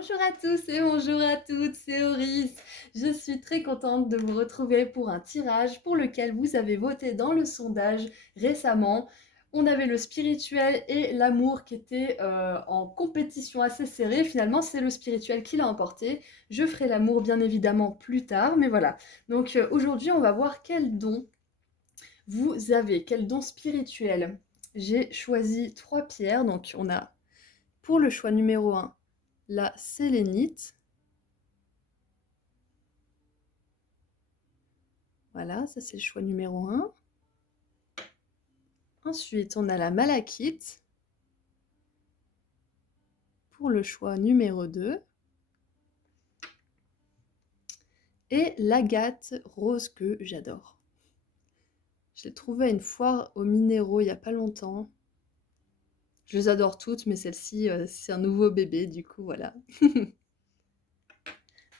Bonjour à tous et bonjour à toutes, c'est Auris. Je suis très contente de vous retrouver pour un tirage pour lequel vous avez voté dans le sondage récemment. On avait le spirituel et l'amour qui étaient en compétition assez serrée. Finalement, c'est le spirituel qui l'a emporté. Je ferai l'amour bien évidemment plus tard, mais voilà. Donc aujourd'hui, on va voir quel don vous avez, quel don spirituel. J'ai choisi 3 pierres, donc on a pour le choix numéro 1 la sélénite. Voilà, ça c'est le choix numéro 1. Ensuite, on a la malachite pour le choix numéro 2. Et l'agate rose que j'adore. Je l'ai trouvée à une foire aux minéraux il n'y a pas longtemps. Je les adore toutes, mais celle-ci, c'est un nouveau bébé, du coup, voilà.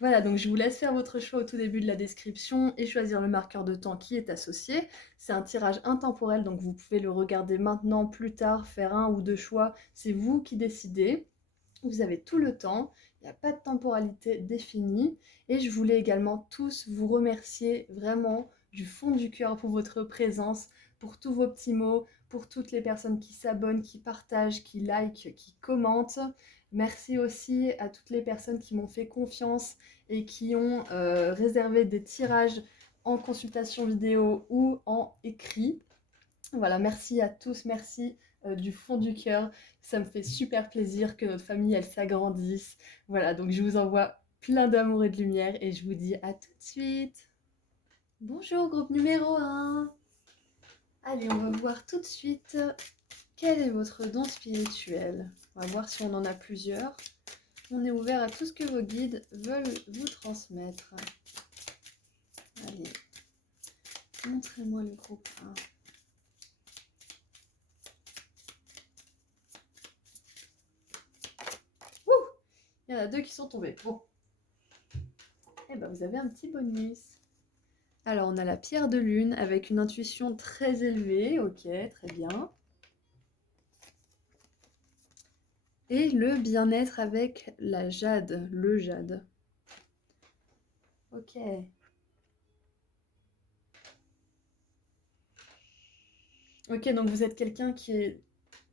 Voilà, donc je vous laisse faire votre choix au tout début de la description et choisir le marqueur de temps qui est associé. C'est un tirage intemporel, donc vous pouvez le regarder maintenant, plus tard, faire 1 ou 2 choix. C'est vous qui décidez. Vous avez tout le temps, il n'y a pas de temporalité définie. Et je voulais également tous vous remercier vraiment du fond du cœur pour votre présence, pour tous vos petits mots, pour toutes les personnes qui s'abonnent, qui partagent, qui likent, qui commentent. Merci aussi à toutes les personnes qui m'ont fait confiance et qui ont réservé des tirages en consultation vidéo ou en écrit. Voilà, merci à tous, merci du fond du cœur. Ça me fait super plaisir que notre famille, elle s'agrandisse. Voilà, donc je vous envoie plein d'amour et de lumière et je vous dis à tout de suite. Bonjour, groupe numéro 1. Allez, on va voir tout de suite quel est votre don spirituel. On va voir si on en a plusieurs. On est ouvert à tout ce que vos guides veulent vous transmettre. Allez, montrez-moi le groupe 1. Il y en a 2 qui sont tombés. Bon. Eh ben, vous avez un petit bonus. Alors, on a la pierre de lune avec une intuition très élevée. Ok, très bien. Et le bien-être avec la jade, le jade. Ok. Ok, donc vous êtes quelqu'un qui est...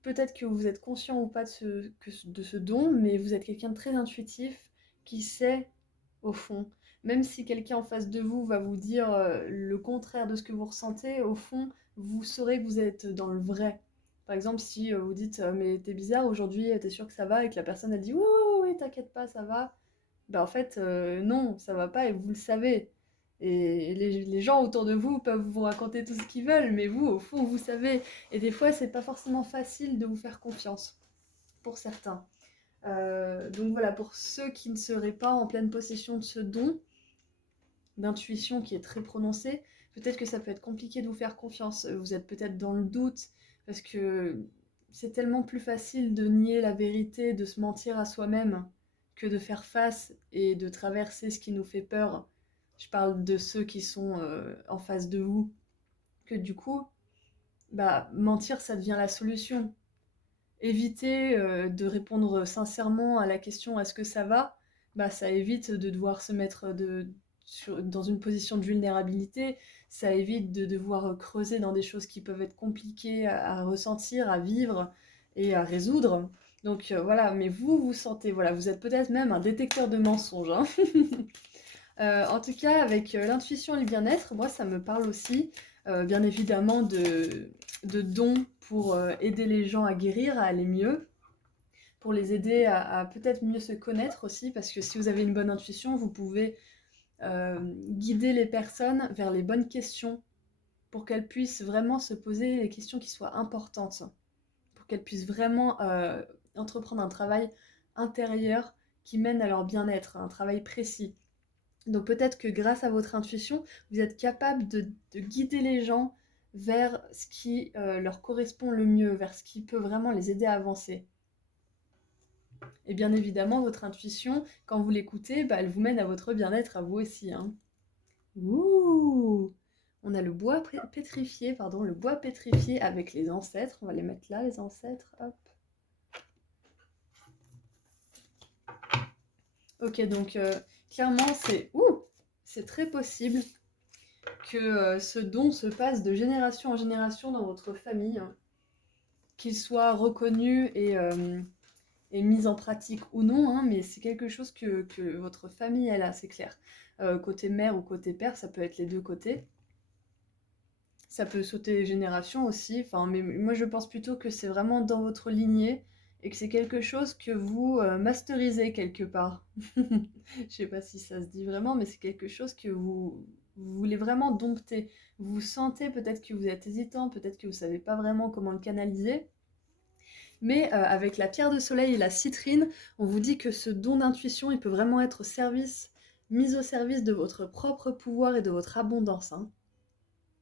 Peut-être que vous êtes conscient ou pas de ce don, mais vous êtes quelqu'un de très intuitif qui sait au fond. Même si quelqu'un en face de vous va vous dire le contraire de ce que vous ressentez, au fond, vous saurez que vous êtes dans le vrai. Par exemple, si vous dites mais t'es bizarre aujourd'hui, t'es sûr que ça va, et que la personne elle dit oui, oui, oui, t'inquiète pas, ça va, ben en fait, non, ça va pas et vous le savez. Et les gens autour de vous peuvent vous raconter tout ce qu'ils veulent, mais vous, au fond, vous savez. Et des fois, c'est pas forcément facile de vous faire confiance, pour certains. Donc voilà, pour ceux qui ne seraient pas en pleine possession de ce don d'intuition qui est très prononcé, peut-être que ça peut être compliqué de vous faire confiance. Vous êtes peut-être dans le doute, parce que c'est tellement plus facile de nier la vérité, de se mentir à soi-même, que de faire face et de traverser ce qui nous fait peur. Je parle de ceux qui sont en face de vous. Que du coup, bah, mentir, ça devient la solution. Éviter de répondre sincèrement à la question est-ce que ça va, bah, ça évite de devoir se mettre dans une position de vulnérabilité, ça évite de devoir creuser dans des choses qui peuvent être compliquées à ressentir, à vivre et à résoudre. Donc voilà, mais vous, vous sentez, voilà, vous êtes peut-être même un détecteur de mensonges, hein. En tout cas, avec l'intuition et le bien-être, moi, ça me parle aussi, bien évidemment, de dons pour aider les gens à guérir, à aller mieux, pour les aider à peut-être mieux se connaître aussi, parce que si vous avez une bonne intuition, vous pouvez guider les personnes vers les bonnes questions, pour qu'elles puissent vraiment se poser les questions qui soient importantes, pour qu'elles puissent vraiment entreprendre un travail intérieur qui mène à leur bien-être, un travail précis. Donc peut-être que grâce à votre intuition, vous êtes capable de guider les gens vers ce qui leur correspond le mieux, vers ce qui peut vraiment les aider à avancer. Et bien évidemment, votre intuition, quand vous l'écoutez, bah, elle vous mène à votre bien-être, à vous aussi, hein. Ouh! On a le bois pétrifié, pardon, le bois pétrifié avec les ancêtres. On va les mettre là, les ancêtres, hop. Ok, donc clairement, c'est très possible que ce don se passe de génération en génération dans votre famille, hein, qu'il soit reconnu et mis en pratique ou non, hein, mais c'est quelque chose que votre famille, elle a, c'est clair. Côté mère ou côté père, ça peut être les deux côtés. Ça peut sauter les générations aussi, enfin, mais moi je pense plutôt que c'est vraiment dans votre lignée et que c'est quelque chose que vous masterisez quelque part. Je sais pas si ça se dit vraiment, mais c'est quelque chose que vous voulez vraiment dompter. Vous sentez peut-être que vous êtes hésitant, peut-être que vous savez pas vraiment comment le canaliser, mais avec la pierre de soleil et la citrine, on vous dit que ce don d'intuition, il peut vraiment être mis au service de votre propre pouvoir et de votre abondance, hein.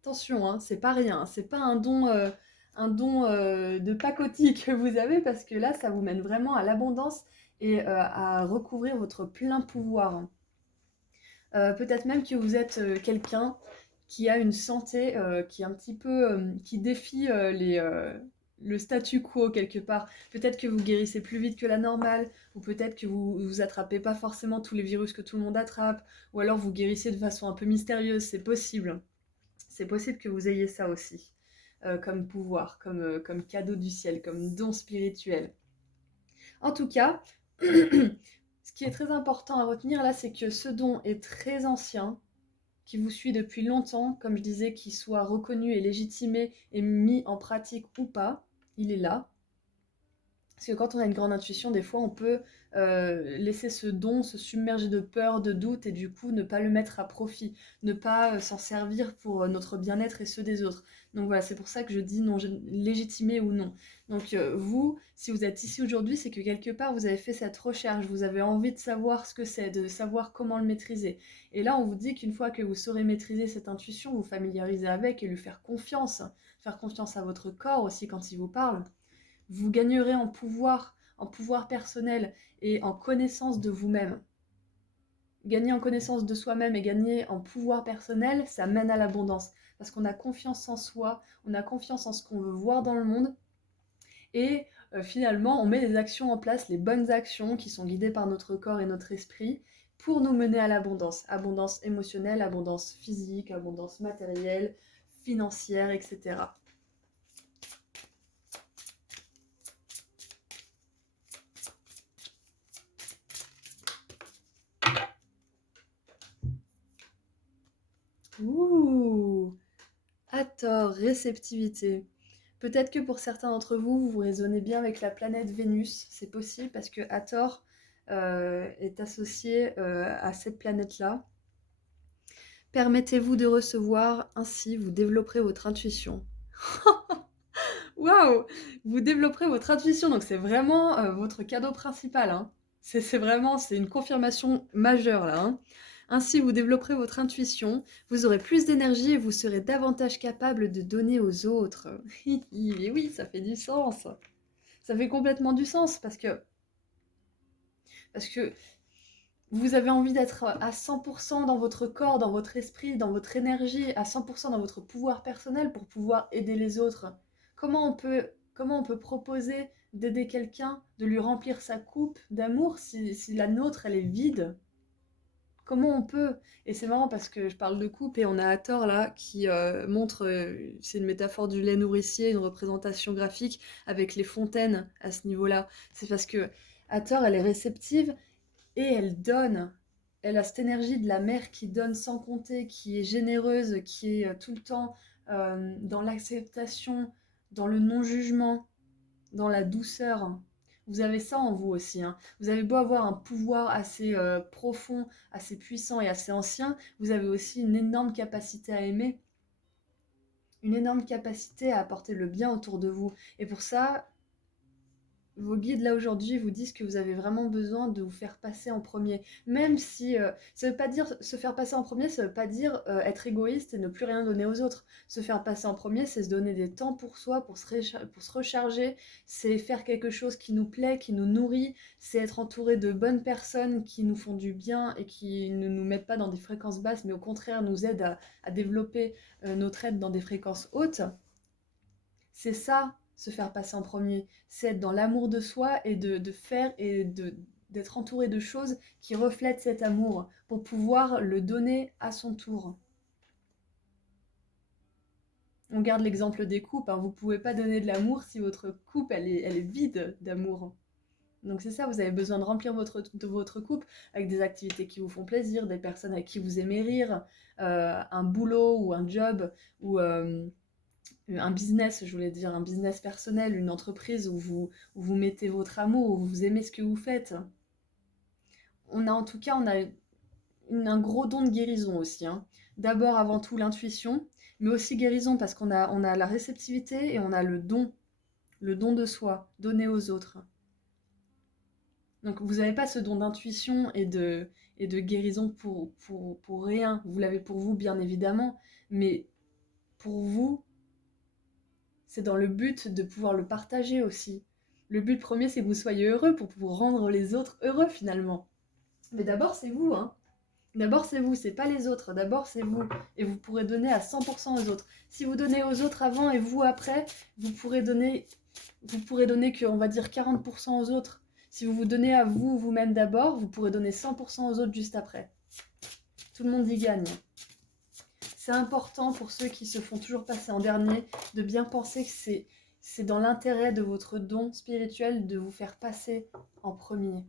Attention, hein, c'est pas rien, c'est pas un don de pacotille que vous avez parce que là, ça vous mène vraiment à l'abondance et à recouvrir votre plein pouvoir, hein. Peut-être même que vous êtes quelqu'un qui a une santé qui est un petit peu qui défie le statu quo quelque part. Peut-être que vous guérissez plus vite que la normale, ou peut-être que vous attrapez pas forcément tous les virus que tout le monde attrape, ou alors vous guérissez de façon un peu mystérieuse, c'est possible. C'est possible que vous ayez ça aussi, comme pouvoir, comme cadeau du ciel, comme don spirituel. En tout cas, ce qui est très important à retenir là, c'est que ce don est très ancien, qui vous suit depuis longtemps, comme je disais, qu'il soit reconnu et légitimé et mis en pratique ou pas, il est là. Parce que quand on a une grande intuition, des fois, on peut laisser ce don se submerger de peur, de doute, et du coup, ne pas le mettre à profit, ne pas s'en servir pour notre bien-être et ceux des autres. Donc voilà, c'est pour ça que je dis non légitimé ou non. Donc vous, si vous êtes ici aujourd'hui, c'est que quelque part, vous avez fait cette recherche, vous avez envie de savoir ce que c'est, de savoir comment le maîtriser. Et là, on vous dit qu'une fois que vous saurez maîtriser cette intuition, vous familiariser avec et lui faire confiance à votre corps aussi quand il vous parle, vous gagnerez en pouvoir personnel et en connaissance de vous-même. Gagner en connaissance de soi-même et gagner en pouvoir personnel, ça mène à l'abondance. Parce qu'on a confiance en soi, on a confiance en ce qu'on veut voir dans le monde, et finalement, on met les actions en place, les bonnes actions qui sont guidées par notre corps et notre esprit, pour nous mener à l'abondance. Abondance émotionnelle, abondance physique, abondance matérielle, financière, etc. Ouh! Hathor, réceptivité. Peut-être que pour certains d'entre vous, vous raisonnez bien avec la planète Vénus. C'est possible parce que Hathor est associé à cette planète-là. Permettez-vous de recevoir, ainsi vous développerez votre intuition. Waouh! Vous développerez votre intuition, donc c'est vraiment votre cadeau principal, hein. C'est une confirmation majeure là, hein. Ainsi, vous développerez votre intuition, vous aurez plus d'énergie et vous serez davantage capable de donner aux autres. Et oui, ça fait du sens. Ça fait complètement du sens parce que vous avez envie d'être à 100% dans votre corps, dans votre esprit, dans votre énergie, à 100% dans votre pouvoir personnel pour pouvoir aider les autres. Comment on peut proposer d'aider quelqu'un, de lui remplir sa coupe d'amour si la nôtre, elle est vide? Comment on peut? Et c'est marrant parce que je parle de coupe et on a Hathor là qui montre, c'est une métaphore du lait nourricier, une représentation graphique avec les fontaines à ce niveau-là. C'est parce que Hathor, elle est réceptive et elle donne. Elle a cette énergie de la mère qui donne sans compter, qui est généreuse, qui est tout le temps dans l'acceptation, dans le non-jugement, dans la douceur. Vous avez ça en vous aussi, hein. Vous avez beau avoir un pouvoir assez profond, assez puissant et assez ancien, vous avez aussi une énorme capacité à aimer, une énorme capacité à apporter le bien autour de vous. Et pour ça, vos guides là aujourd'hui vous disent que vous avez vraiment besoin de vous faire passer en premier. Même si ça veut pas dire se faire passer en premier, ça veut pas dire être égoïste et ne plus rien donner aux autres. Se faire passer en premier, c'est se donner des temps pour soi, pour se recharger, c'est faire quelque chose qui nous plaît, qui nous nourrit, c'est être entouré de bonnes personnes qui nous font du bien et qui ne nous mettent pas dans des fréquences basses, mais au contraire nous aident à développer notre aide dans des fréquences hautes. C'est ça, se faire passer en premier. C'est être dans l'amour de soi et de faire et d'être entouré de choses qui reflètent cet amour pour pouvoir le donner à son tour. On garde l'exemple des coupes, hein. Vous ne pouvez pas donner de l'amour si votre coupe elle est vide d'amour. Donc c'est ça, vous avez besoin de remplir votre coupe avec des activités qui vous font plaisir, des personnes avec qui vous aimez rire, un boulot ou un job, ou un business, je voulais dire, un business personnel, une entreprise où vous mettez votre amour, où vous aimez ce que vous faites. En tout cas, on a un gros don de guérison aussi, hein. D'abord, avant tout, l'intuition, mais aussi guérison parce on a la réceptivité et on a le don de soi, donné aux autres. Donc vous n'avez pas ce don d'intuition et de guérison pour rien. Vous l'avez pour vous, bien évidemment, mais pour vous, c'est dans le but de pouvoir le partager aussi. Le but premier, c'est que vous soyez heureux pour pouvoir rendre les autres heureux finalement. Mais d'abord, c'est vous, hein. D'abord, c'est vous, c'est pas les autres. D'abord, c'est vous. Et vous pourrez donner à 100% aux autres. Si vous donnez aux autres avant et vous après, vous pourrez donner que, on va dire, 40% aux autres. Si vous vous donnez à vous, vous-même d'abord, vous pourrez donner 100% aux autres juste après. Tout le monde y gagne. C'est important pour ceux qui se font toujours passer en dernier de bien penser que c'est dans l'intérêt de votre don spirituel de vous faire passer en premier.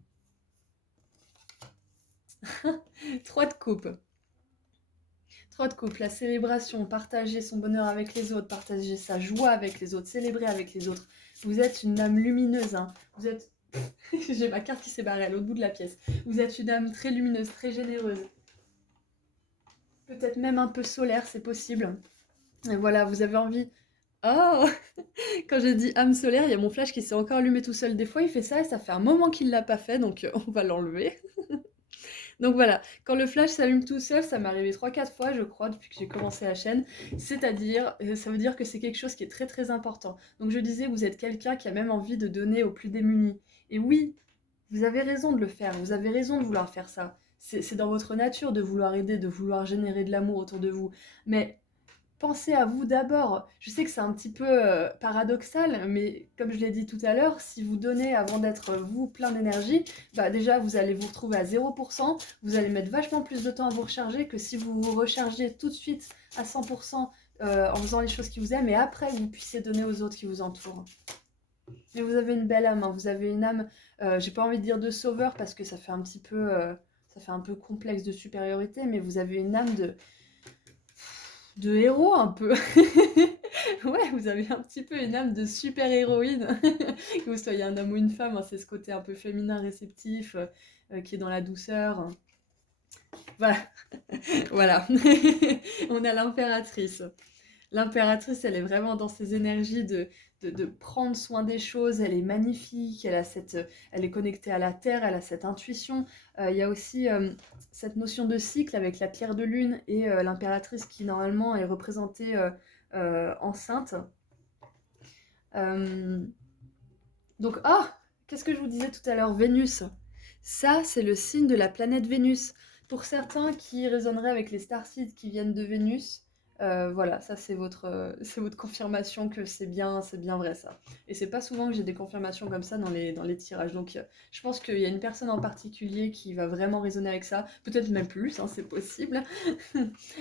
3 de coupe. 3 de coupe, la célébration, partager son bonheur avec les autres, partager sa joie avec les autres, célébrer avec les autres. Vous êtes une âme lumineuse, hein. Vous êtes... J'ai ma carte qui s'est barrée à l'autre bout de la pièce. Vous êtes une âme très lumineuse, très généreuse. Peut-être même un peu solaire, c'est possible. Et voilà, vous avez envie... Oh Quand j'ai dit âme solaire, il y a mon flash qui s'est encore allumé tout seul. Des fois, il fait ça et ça fait un moment qu'il ne l'a pas fait, donc on va l'enlever. Donc voilà, quand le flash s'allume tout seul, ça m'est arrivé 3-4 fois, je crois, depuis que j'ai commencé la chaîne. C'est-à-dire, ça veut dire que c'est quelque chose qui est très très important. Donc je disais, vous êtes quelqu'un qui a même envie de donner aux plus démunis. Et oui, vous avez raison de le faire, vous avez raison de vouloir faire ça. C'est dans votre nature de vouloir aider, de vouloir générer de l'amour autour de vous. Mais pensez à vous d'abord. Je sais que c'est un petit peu paradoxal, mais comme je l'ai dit tout à l'heure, si vous donnez avant d'être vous plein d'énergie, bah déjà vous allez vous retrouver à 0%, vous allez mettre vachement plus de temps à vous recharger que si vous vous rechargez tout de suite à 100% en faisant les choses qui vous aiment et après vous puissiez donner aux autres qui vous entourent. Mais vous avez une belle âme, hein. Vous avez une âme, j'ai pas envie de dire de sauveur parce que ça fait un petit peu, ça fait un peu complexe de supériorité, mais vous avez une âme de héros un peu. Ouais, vous avez un petit peu une âme de super-héroïne. Que vous soyez un homme ou une femme, hein, c'est ce côté un peu féminin réceptif qui est dans la douceur. Voilà. Voilà. On a l'impératrice. L'impératrice, elle est vraiment dans ses énergies de prendre soin des choses. Elle est magnifique, elle est connectée à la terre, elle a cette intuition. Il y a aussi cette notion de cycle avec la pierre de lune et l'impératrice qui normalement est représentée enceinte. Donc, qu'est-ce que je vous disais tout à l'heure? Vénus. Ça, c'est le signe de la planète Vénus. Pour certains qui résonneraient avec les starseeds qui viennent de Vénus, voilà, ça c'est votre confirmation que c'est bien vrai ça. Et c'est pas souvent que j'ai des confirmations comme ça dans les tirages. Donc je pense qu'il y a une personne en particulier qui va vraiment résonner avec ça. Peut-être même plus, hein, c'est possible.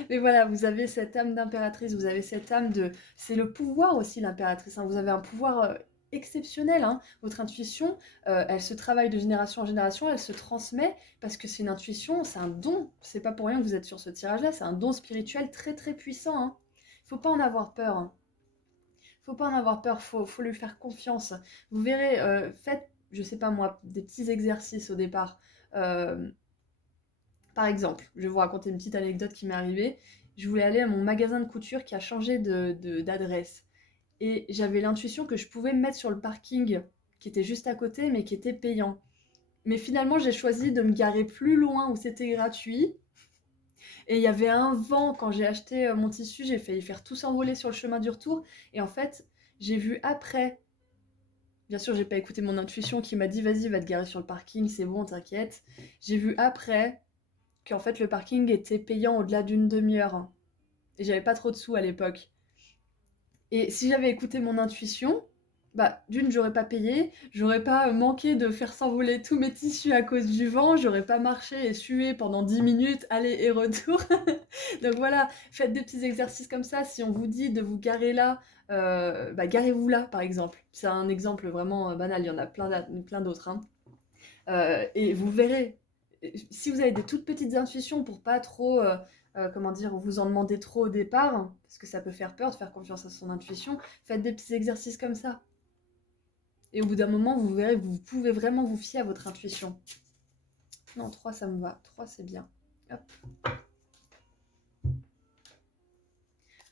Mais voilà, vous avez cette âme d'impératrice, vous avez cette âme de... C'est le pouvoir aussi l'impératrice, hein. Vous avez un pouvoir exceptionnel, hein. Votre intuition, elle se travaille de génération en génération, elle se transmet parce que c'est une intuition, c'est un don. C'est pas pour rien que vous êtes sur ce tirage-là, c'est un don spirituel très très puissant, hein. Faut pas en avoir peur, hein. Faut pas en avoir peur, faut lui faire confiance. Vous verrez, faites, je sais pas moi, des petits exercices au départ. Euh, Par exemple, je vais vous raconter une petite anecdote qui m'est arrivée. Je voulais aller à mon magasin de couture qui a changé d'adresse. Et j'avais l'intuition que je pouvais me mettre sur le parking qui était juste à côté, mais qui était payant. Mais finalement, j'ai choisi de me garer plus loin où c'était gratuit. Et il y avait un vent quand j'ai acheté mon tissu, j'ai failli faire tout s'envoler sur le chemin du retour. Et en fait, j'ai vu après, bien sûr, j'ai pas écouté mon intuition qui m'a dit vas-y, va te garer sur le parking, c'est bon, t'inquiète. J'ai vu après qu'en fait le parking était payant au-delà d'une demi-heure, hein. Et j'avais pas trop de sous à l'époque. Et si j'avais écouté mon intuition, bah, d'une, j'aurais pas payé, j'aurais pas manqué de faire s'envoler tous mes tissus à cause du vent, j'aurais pas marché et sué pendant 10 minutes, aller et retour. Donc voilà, faites des petits exercices comme ça. Si on vous dit de vous garer là, bah, garez-vous là, par exemple. C'est un exemple vraiment banal, il y en a plein d'autres, hein. Et vous verrez, si vous avez des toutes petites intuitions pour pas trop, comment dire, vous en demander trop au départ, parce que ça peut faire peur de faire confiance à son intuition, faites des petits exercices comme ça. Et au bout d'un moment, vous verrez, vous pouvez vraiment vous fier à votre intuition. Non, 3 ça me va. 3 c'est bien. Hop.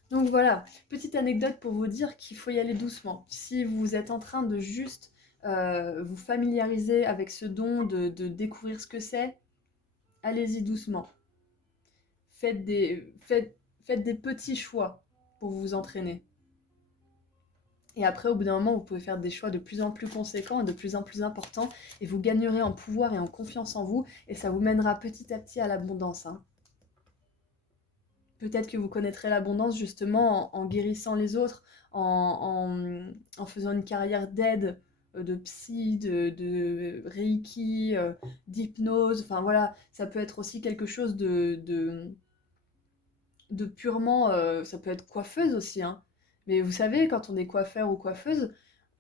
Donc voilà, petite anecdote pour vous dire qu'il faut y aller doucement. Si vous êtes en train de juste vous familiariser avec ce don, de découvrir ce que c'est, allez-y doucement. Faites des petits choix pour vous entraîner. Et après, au bout d'un moment, vous pouvez faire des choix de plus en plus conséquents et de plus en plus importants, et vous gagnerez en pouvoir et en confiance en vous, et ça vous mènera petit à petit à l'abondance, hein. Peut-être que vous connaîtrez l'abondance justement en guérissant les autres, en faisant une carrière d'aide, de psy, de reiki, d'hypnose, enfin voilà, ça peut être aussi quelque chose de purement, ça peut être coiffeuse aussi, hein. Mais vous savez, quand on est coiffeur ou coiffeuse,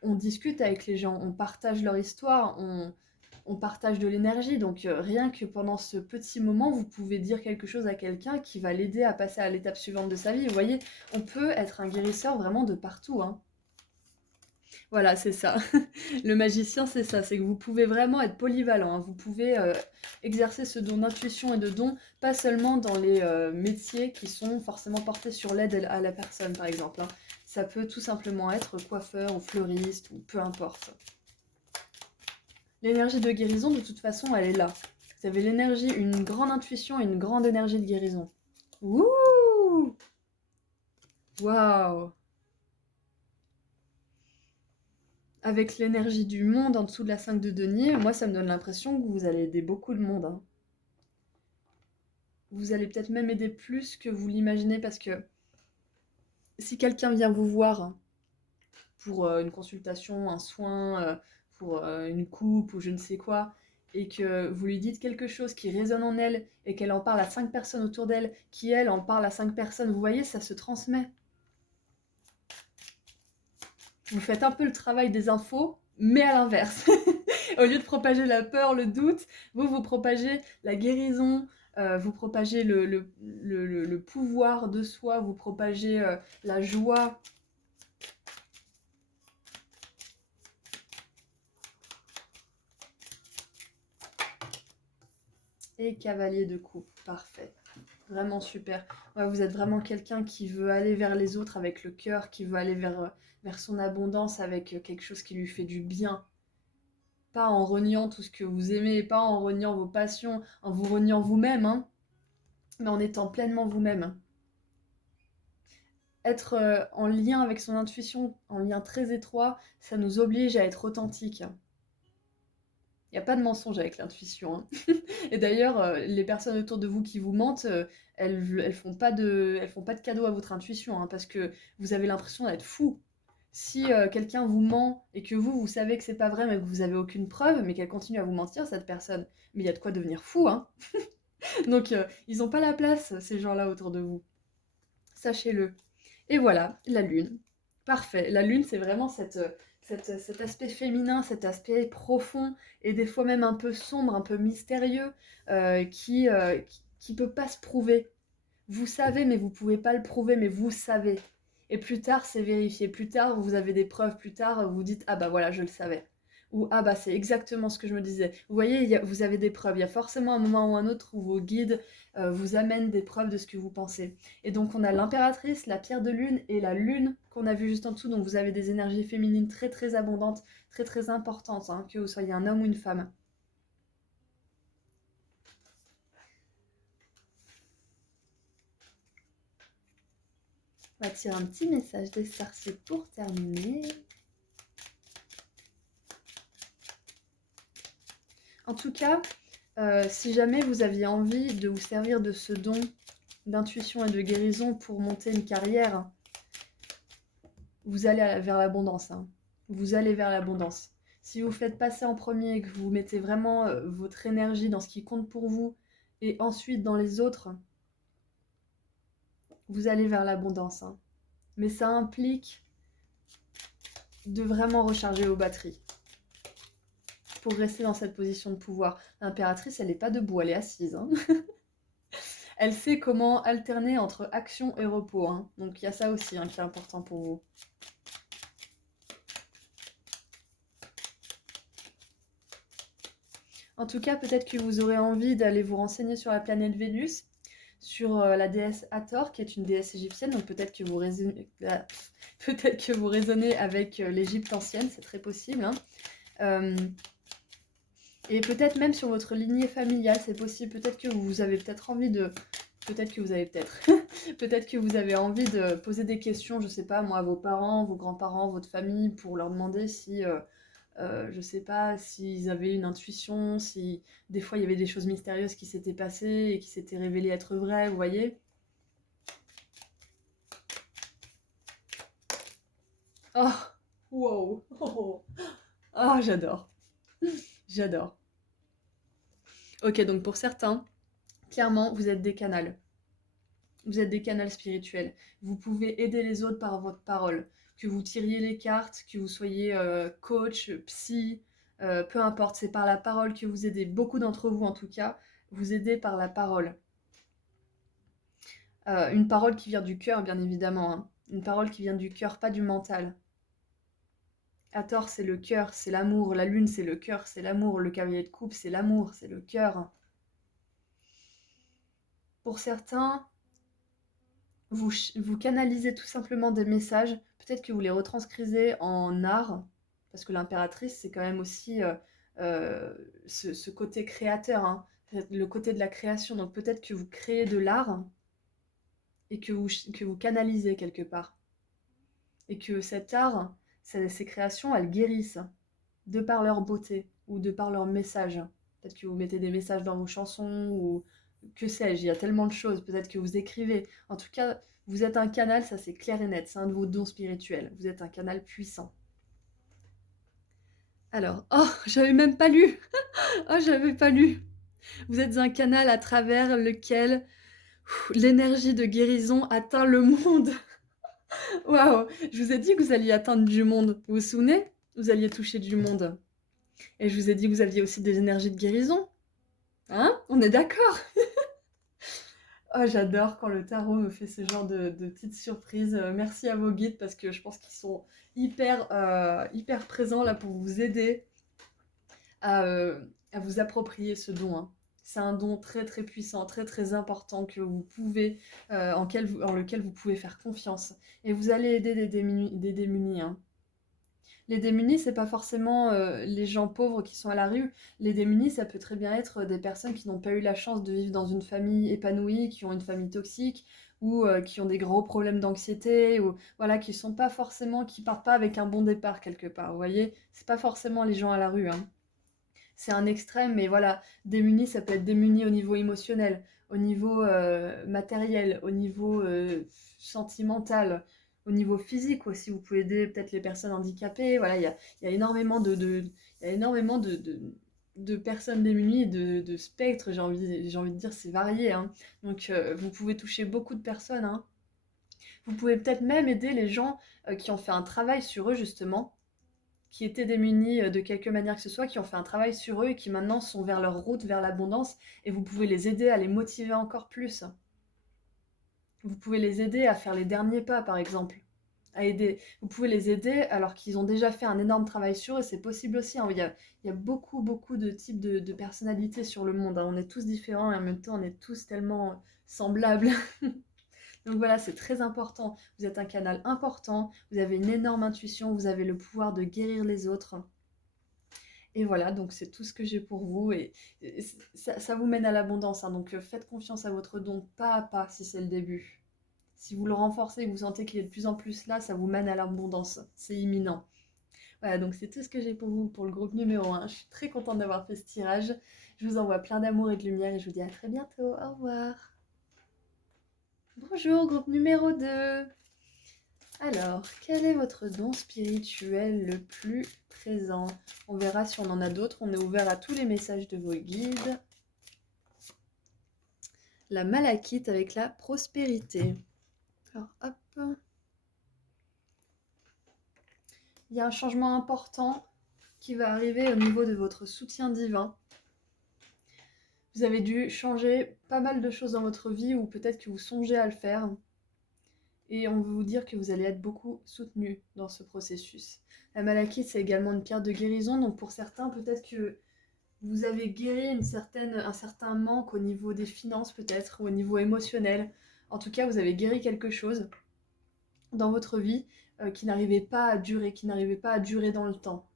on discute avec les gens, on partage leur histoire, on partage de l'énergie. Donc rien que pendant ce petit moment, vous pouvez dire quelque chose à quelqu'un qui va l'aider à passer à l'étape suivante de sa vie. Vous voyez, on peut être un guérisseur vraiment de partout, hein. Voilà, c'est ça. Le magicien, c'est ça, c'est que vous pouvez vraiment être polyvalent, hein. Vous pouvez exercer ce don d'intuition et de don, pas seulement dans les métiers qui sont forcément portés sur l'aide à la personne, par exemple, hein. Ça peut tout simplement être coiffeur ou fleuriste, ou peu importe. L'énergie de guérison, de toute façon, elle est là. Vous avez l'énergie, une grande intuition et une grande énergie de guérison. Wouh! Waouh! Avec l'énergie du monde en dessous de la 5 de denier, moi ça me donne l'impression que vous allez aider beaucoup de monde, hein. Vous allez peut-être même aider plus que vous l'imaginez parce que si quelqu'un vient vous voir pour une consultation, un soin, pour une coupe ou je ne sais quoi, et que vous lui dites quelque chose qui résonne en elle et qu'elle en parle à 5 personnes autour d'elle, qui elle en parle à 5 personnes, vous voyez, ça se transmet. Vous faites un peu le travail des infos, mais à l'inverse. Au lieu de propager la peur, le doute, vous propagez la guérison, vous propagez le pouvoir de soi, vous propagez la joie. Et cavalier de coupe, parfait. Vraiment super. Ouais, vous êtes vraiment quelqu'un qui veut aller vers les autres avec le cœur, qui veut aller vers son abondance avec quelque chose qui lui fait du bien. Pas en reniant tout ce que vous aimez, pas en reniant vos passions, en vous reniant vous-même, hein, mais en étant pleinement vous-même. Être en lien avec son intuition, en lien très étroit, ça nous oblige à être authentique. Il n'y a pas de mensonge avec l'intuition, hein. Et d'ailleurs, les personnes autour de vous qui vous mentent, elles font pas de cadeau à votre intuition, hein, parce que vous avez l'impression d'être fou. Si quelqu'un vous ment et que vous savez que c'est pas vrai, mais que vous avez aucune preuve, mais qu'elle continue à vous mentir, cette personne, mais il y a de quoi devenir fou, hein. Donc, ils n'ont pas la place, ces gens-là autour de vous. Sachez-le. Et voilà, la lune. Parfait. La lune, c'est vraiment cet aspect féminin, cet aspect profond et des fois même un peu sombre, un peu mystérieux, qui peut pas se prouver. Vous savez, mais vous pouvez pas le prouver, mais vous savez. Et plus tard, c'est vérifié. Plus tard, vous avez des preuves. Plus tard, vous dites, ah bah voilà, je le savais. Ou ah bah c'est exactement ce que je me disais. Vous voyez, vous avez des preuves. Il y a forcément un moment ou un autre où vos guides vous amènent des preuves de ce que vous pensez. Et donc on a l'impératrice, la pierre de lune et la lune qu'on a vu juste en dessous. Donc vous avez des énergies féminines très très abondantes, très très importantes, hein, que vous soyez un homme ou une femme. On va tirer un petit message des sorciers pour terminer. En tout cas, si jamais vous aviez envie de vous servir de ce don d'intuition et de guérison pour monter une carrière, vous allez vers l'abondance, hein. vous allez vers l'abondance. Si vous faites passer en premier et que vous mettez vraiment votre énergie dans ce qui compte pour vous et ensuite dans les autres, vous allez vers l'abondance, hein. Mais ça implique de vraiment recharger vos batteries pour rester dans cette position de pouvoir. L'impératrice, elle n'est pas debout, elle est assise, hein. Elle sait comment alterner entre action et repos, hein. Donc il y a ça aussi, hein, qui est important pour vous. En tout cas, peut-être que vous aurez envie d'aller vous renseigner sur la planète Vénus, sur la déesse Hathor, qui est une déesse égyptienne. Donc peut-être que vous raisonnez, peut-être que vous raisonnez avec l'Égypte ancienne, c'est très possible, hein. Et peut-être même sur votre lignée familiale, c'est possible. Peut-être que vous avez peut-être envie de... Peut-être que vous avez peut-être... peut-être que vous avez envie de poser des questions, je sais pas, moi, à vos parents, vos grands-parents, votre famille, pour leur demander si... je sais pas, s'ils avaient une intuition, si des fois il y avait des choses mystérieuses qui s'étaient passées et qui s'étaient révélées être vraies, vous voyez. Oh, wow, oh, oh, j'adore, j'adore. Ok, donc pour certains, clairement, vous êtes des canals. Vous êtes des canals spirituels. Vous pouvez aider les autres par votre parole. Que vous tiriez les cartes, que vous soyez coach, psy, peu importe, c'est par la parole que vous aidez. Beaucoup d'entre vous, en tout cas, vous aidez par la parole. Une parole qui vient du cœur, bien évidemment, hein. Une parole qui vient du cœur, pas du mental. Hathor, c'est le cœur, c'est l'amour. La lune, c'est le cœur, c'est l'amour. Le cavalier de coupe, c'est l'amour, c'est le cœur. Pour certains, vous canalisez tout simplement des messages. Peut-être que vous les retranscrisez en art, parce que l'impératrice, c'est quand même aussi ce côté créateur, hein, le côté de la création. Donc peut-être que vous créez de l'art et que vous canalisez quelque part. Et que cet art, ces créations, elles guérissent de par leur beauté ou de par leur message. Peut-être que vous mettez des messages dans vos chansons ou que sais-je, il y a tellement de choses. Peut-être que vous écrivez. En tout cas, vous êtes un canal, ça c'est clair et net. C'est un de vos dons spirituels. Vous êtes un canal puissant. Alors, oh, j'avais même pas lu. Oh, j'avais pas lu. Vous êtes un canal à travers lequel l'énergie de guérison atteint le monde. Waouh, je vous ai dit que vous alliez atteindre du monde. Vous vous souvenez? Vous alliez toucher du monde. Et je vous ai dit que vous aviez aussi des énergies de guérison. Hein? On est d'accord? Oh, j'adore quand le tarot me fait ce genre de petites surprises. Merci à vos guides parce que je pense qu'ils sont hyper présents là pour vous aider à vous approprier ce don, hein. C'est un don très très puissant, très très important que vous pouvez, en lequel vous pouvez faire confiance. Et vous allez aider des démunis, hein. Les démunis, c'est pas forcément les gens pauvres qui sont à la rue. Les démunis, ça peut très bien être des personnes qui n'ont pas eu la chance de vivre dans une famille épanouie, qui ont une famille toxique, ou qui ont des gros problèmes d'anxiété, ou voilà, qui partent pas avec un bon départ quelque part. Vous voyez, c'est pas forcément les gens à la rue, hein. C'est un extrême, mais voilà, démunis, ça peut être démunis au niveau émotionnel, au niveau matériel, au niveau sentimental, au niveau physique aussi. Vous pouvez aider peut-être les personnes handicapées. Voilà, il y a énormément il y a énormément de personnes démunies, de spectres, j'ai envie de dire, c'est varié, hein. Donc, vous pouvez toucher beaucoup de personnes, hein. Vous pouvez peut-être même aider les gens qui ont fait un travail sur eux, justement, qui étaient démunis de quelque manière que ce soit, qui ont fait un travail sur eux et qui maintenant sont vers leur route, vers l'abondance, et vous pouvez les aider à les motiver encore plus. Vous pouvez les aider à faire les derniers pas, par exemple. Vous pouvez les aider alors qu'ils ont déjà fait un énorme travail sur eux, c'est possible aussi, hein. Il y a beaucoup, beaucoup de types de personnalités sur le monde, hein. On est tous différents et en même temps on est tous tellement semblables. Donc voilà, c'est très important. Vous êtes un canal important, vous avez une énorme intuition, vous avez le pouvoir de guérir les autres. Et voilà, donc c'est tout ce que j'ai pour vous. Et ça vous mène à l'abondance, hein. Donc faites confiance à votre don pas à pas si c'est le début. Si vous le renforcez et que vous sentez qu'il est de plus en plus là, ça vous mène à l'abondance. C'est imminent. Voilà, donc c'est tout ce que j'ai pour vous pour le groupe numéro 1. Je suis très contente d'avoir fait ce tirage. Je vous envoie plein d'amour et de lumière et je vous dis à très bientôt. Au revoir. Bonjour, groupe numéro 2. Alors, quel est votre don spirituel le plus présent? On verra si on en a d'autres. On est ouvert à tous les messages de vos guides. La malachite avec la prospérité. Alors, hop. Il y a un changement important qui va arriver au niveau de votre soutien divin. Vous avez dû changer pas mal de choses dans votre vie ou peut-être que vous songez à le faire. Et on veut vous dire que vous allez être beaucoup soutenu dans ce processus. La malachite, c'est également une pierre de guérison. Donc pour certains, peut-être que vous avez guéri un certain manque au niveau des finances peut-être, ou au niveau émotionnel. En tout cas, vous avez guéri quelque chose dans votre vie qui n'arrivait pas à durer dans le temps.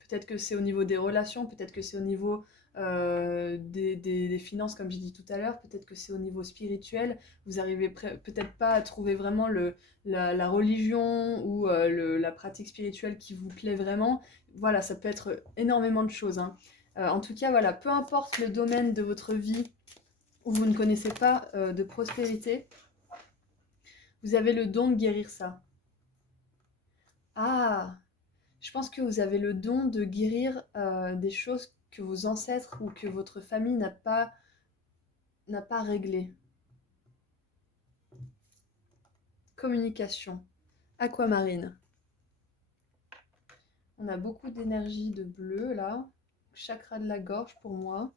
Peut-être que c'est au niveau des relations, peut-être que c'est au niveau des finances, comme j'ai dit tout à l'heure, peut-être que c'est au niveau spirituel. Vous n'arrivez peut-être pas à trouver vraiment la religion ou la pratique spirituelle qui vous plaît vraiment. Voilà, ça peut être énormément de choses. Hein. En tout cas, voilà, peu importe le domaine de votre vie où vous ne connaissez pas de prospérité, vous avez le don de guérir ça. Ah, je pense que vous avez le don de guérir des choses que vos ancêtres ou que votre famille n'a pas réglées. Communication. Aquamarine. On a beaucoup d'énergie de bleu là. Chakra de la gorge pour moi.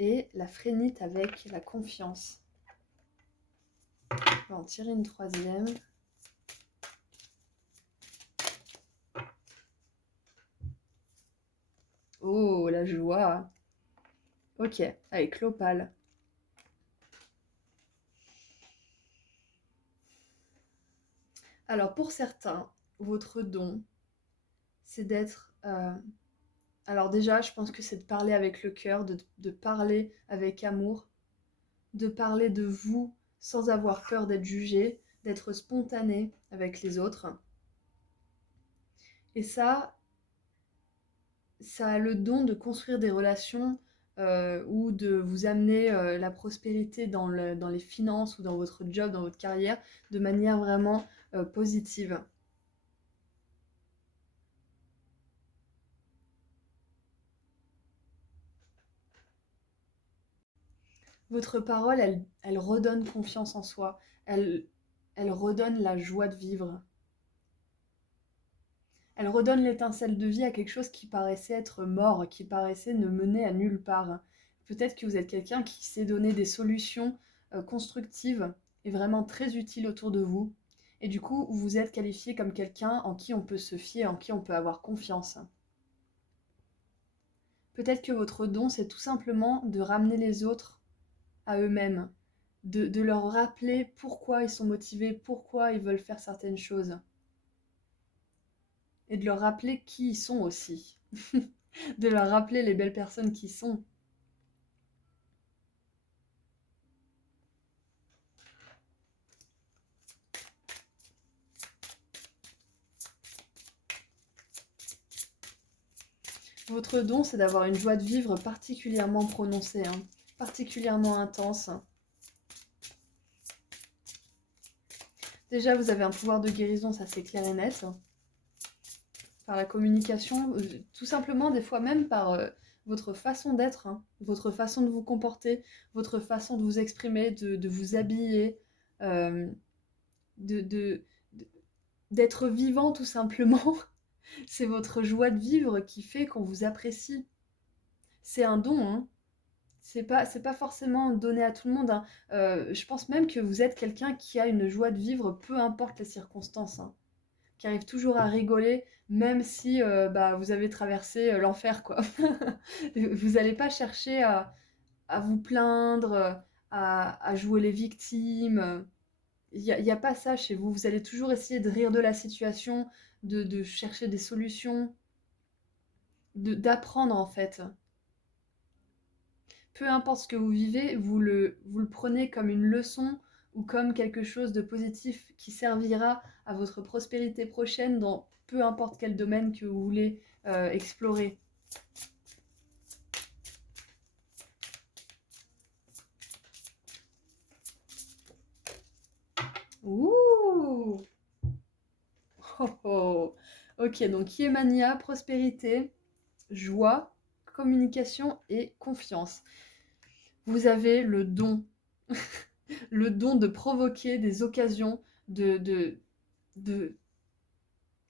Et la phrénite avec la confiance. On va en tirer une troisième. Oh, la joie. Ok, avec l'opale. Alors pour certains, votre don, c'est d'être... alors déjà, je pense que c'est de parler avec le cœur, de parler avec amour, de parler de vous sans avoir peur d'être jugé, d'être spontané avec les autres. Et ça a le don de construire des relations ou de vous amener la prospérité dans les finances ou dans votre job, dans votre carrière, de manière vraiment positive. Votre parole, elle redonne confiance en soi, elle redonne la joie de vivre. Elle redonne l'étincelle de vie à quelque chose qui paraissait être mort, qui paraissait ne mener à nulle part. Peut-être que vous êtes quelqu'un qui sait donner des solutions constructives et vraiment très utiles autour de vous. Et du coup, vous êtes qualifié comme quelqu'un en qui on peut se fier, en qui on peut avoir confiance. Peut-être que votre don, c'est tout simplement de ramener les autres à eux-mêmes, de leur rappeler pourquoi ils sont motivés, pourquoi ils veulent faire certaines choses. Et de leur rappeler qui ils sont aussi. De leur rappeler les belles personnes qui sont. Votre don, c'est d'avoir une joie de vivre particulièrement prononcée, hein, particulièrement intense. Déjà, vous avez un pouvoir de guérison, ça c'est clair et net. Par la communication, tout simplement, des fois même par votre façon d'être, hein, votre façon de vous comporter, votre façon de vous exprimer, de vous habiller, euh, de, de, d'être vivant tout simplement. C'est votre joie de vivre qui fait qu'on vous apprécie. C'est un don, hein. C'est pas forcément donné à tout le monde. Hein. Je pense même que vous êtes quelqu'un qui a une joie de vivre, peu importe les circonstances. Hein. Qui arrive toujours à rigoler, même si bah, vous avez traversé l'enfer, quoi. Vous n'allez pas chercher à vous plaindre, à jouer les victimes. Il y a pas ça chez vous. Vous allez toujours essayer de rire de la situation, de chercher des solutions, d'apprendre en fait. Peu importe ce que vous vivez, vous le prenez comme une leçon ou comme quelque chose de positif qui servira à votre prospérité prochaine dans peu importe quel domaine que vous voulez explorer. Oh, oh. Ok, donc Yemania, prospérité, joie, communication et confiance. Vous avez le don de provoquer des occasions, de, de, de,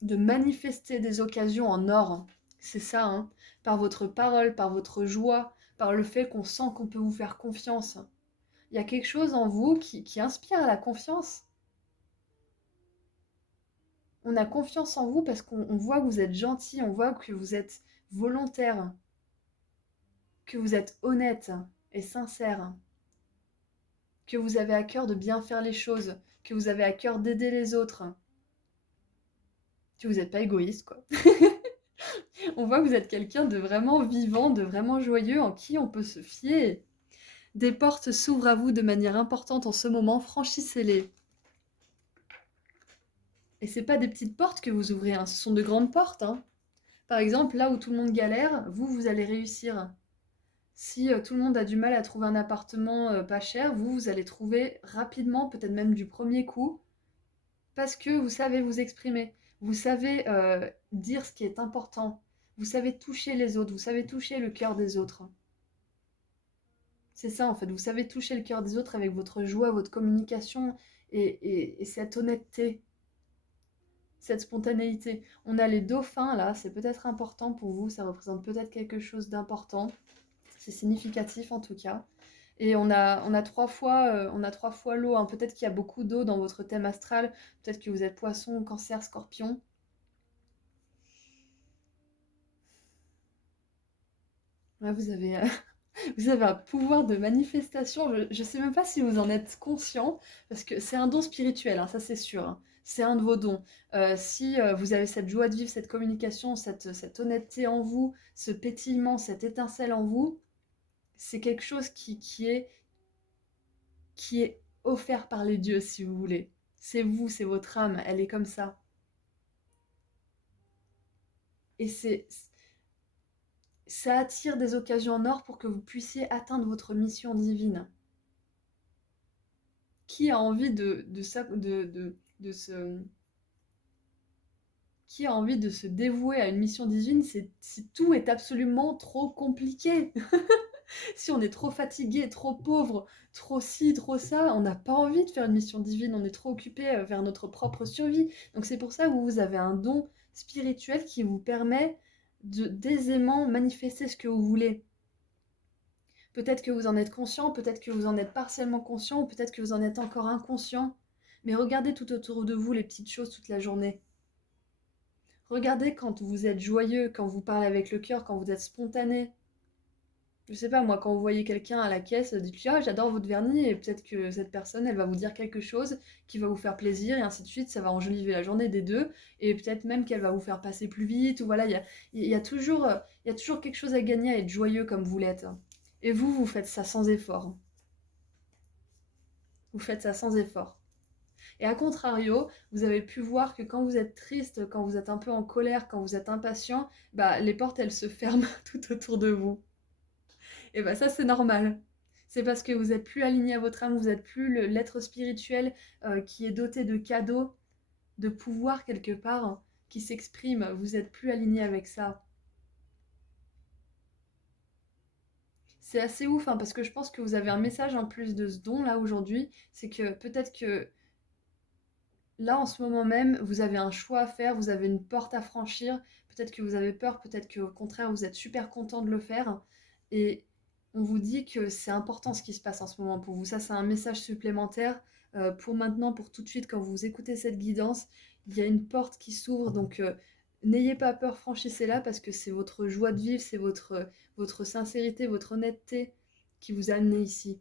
de manifester des occasions en or. C'est ça, hein. Par votre parole, par votre joie, par le fait qu'on sent qu'on peut vous faire confiance. Il y a quelque chose en vous qui inspire la confiance. On a confiance en vous parce qu'on voit que vous êtes gentil, on voit que vous êtes volontaire, que vous êtes honnête et sincère, que vous avez à cœur de bien faire les choses, que vous avez à cœur d'aider les autres, que vous n'êtes pas égoïste, quoi. On voit que vous êtes quelqu'un de vraiment vivant, de vraiment joyeux, en qui on peut se fier. Des portes s'ouvrent à vous de manière importante en ce moment, franchissez-les. Et c'est pas des petites portes que vous ouvrez, hein, ce sont de grandes portes, hein. Par exemple, là où tout le monde galère, vous allez réussir. Si tout le monde a du mal à trouver un appartement pas cher, vous allez trouver rapidement, peut-être même du premier coup, parce que vous savez vous exprimer. Vous savez dire ce qui est important. Vous savez toucher les autres, vous savez toucher le cœur des autres. C'est ça en fait, vous savez toucher le cœur des autres avec votre joie, votre communication et cette honnêteté, cette spontanéité. On a les dauphins là, c'est peut-être important pour vous, ça représente peut-être quelque chose d'important. C'est significatif en tout cas. Et on a trois fois l'eau, hein. Peut-être qu'il y a beaucoup d'eau dans votre thème astral, peut-être que vous êtes poisson, cancer, scorpion. Ouais, vous avez un pouvoir de manifestation, je ne sais même pas si vous en êtes conscient, parce que c'est un don spirituel, hein, ça c'est sûr, hein. C'est un de vos dons. Si vous avez cette joie de vivre, cette communication, cette honnêteté en vous, ce pétillement, cette étincelle en vous, c'est quelque chose qui est offert par les dieux, si vous voulez. C'est vous, c'est votre âme, elle est comme ça. Et ça attire des occasions en or pour que vous puissiez atteindre votre mission divine. Qui a envie de se... Qui a envie de se dévouer à une mission divine si tout est absolument trop compliqué? Si on est trop fatigué, trop pauvre, trop ci, trop ça, on n'a pas envie de faire une mission divine, on est trop occupé vers notre propre survie. Donc c'est pour ça que vous avez un don spirituel qui vous permet d'aisément manifester ce que vous voulez. Peut-être que vous en êtes conscient, peut-être que vous en êtes partiellement conscient, ou peut-être que vous en êtes encore inconscient. Mais regardez tout autour de vous les petites choses toute la journée. Regardez quand vous êtes joyeux, quand vous parlez avec le cœur, quand vous êtes spontané. Je sais pas, moi, quand vous voyez quelqu'un à la caisse, dites-lui: «Ah, j'adore votre vernis», et peut-être que cette personne, elle va vous dire quelque chose qui va vous faire plaisir, et ainsi de suite, ça va enjoliver la journée des deux, et peut-être même qu'elle va vous faire passer plus vite, ou voilà, il y a toujours quelque chose à gagner à être joyeux comme vous l'êtes. Et vous faites ça sans effort. Vous faites ça sans effort. Et à contrario, vous avez pu voir que quand vous êtes triste, quand vous êtes un peu en colère, quand vous êtes impatient, bah, les portes, elles se ferment tout autour de vous. Et bah ça, c'est normal. C'est parce que vous êtes plus aligné à votre âme, vous êtes plus l'être spirituel qui est doté de cadeaux, de pouvoir quelque part, hein, qui s'exprime. Vous êtes plus aligné avec ça. C'est assez ouf, hein, parce que je pense que vous avez un message en plus de ce don là aujourd'hui. C'est que peut-être que là, en ce moment même, vous avez un choix à faire, vous avez une porte à franchir. Peut-être que vous avez peur, peut-être qu'au contraire, vous êtes super content de le faire. Et on vous dit que c'est important ce qui se passe en ce moment pour vous. Ça, c'est un message supplémentaire pour maintenant, pour tout de suite, quand vous écoutez cette guidance. Il y a une porte qui s'ouvre, donc n'ayez pas peur, franchissez-la, parce que c'est votre joie de vivre, c'est votre sincérité, votre honnêteté qui vous a amené ici.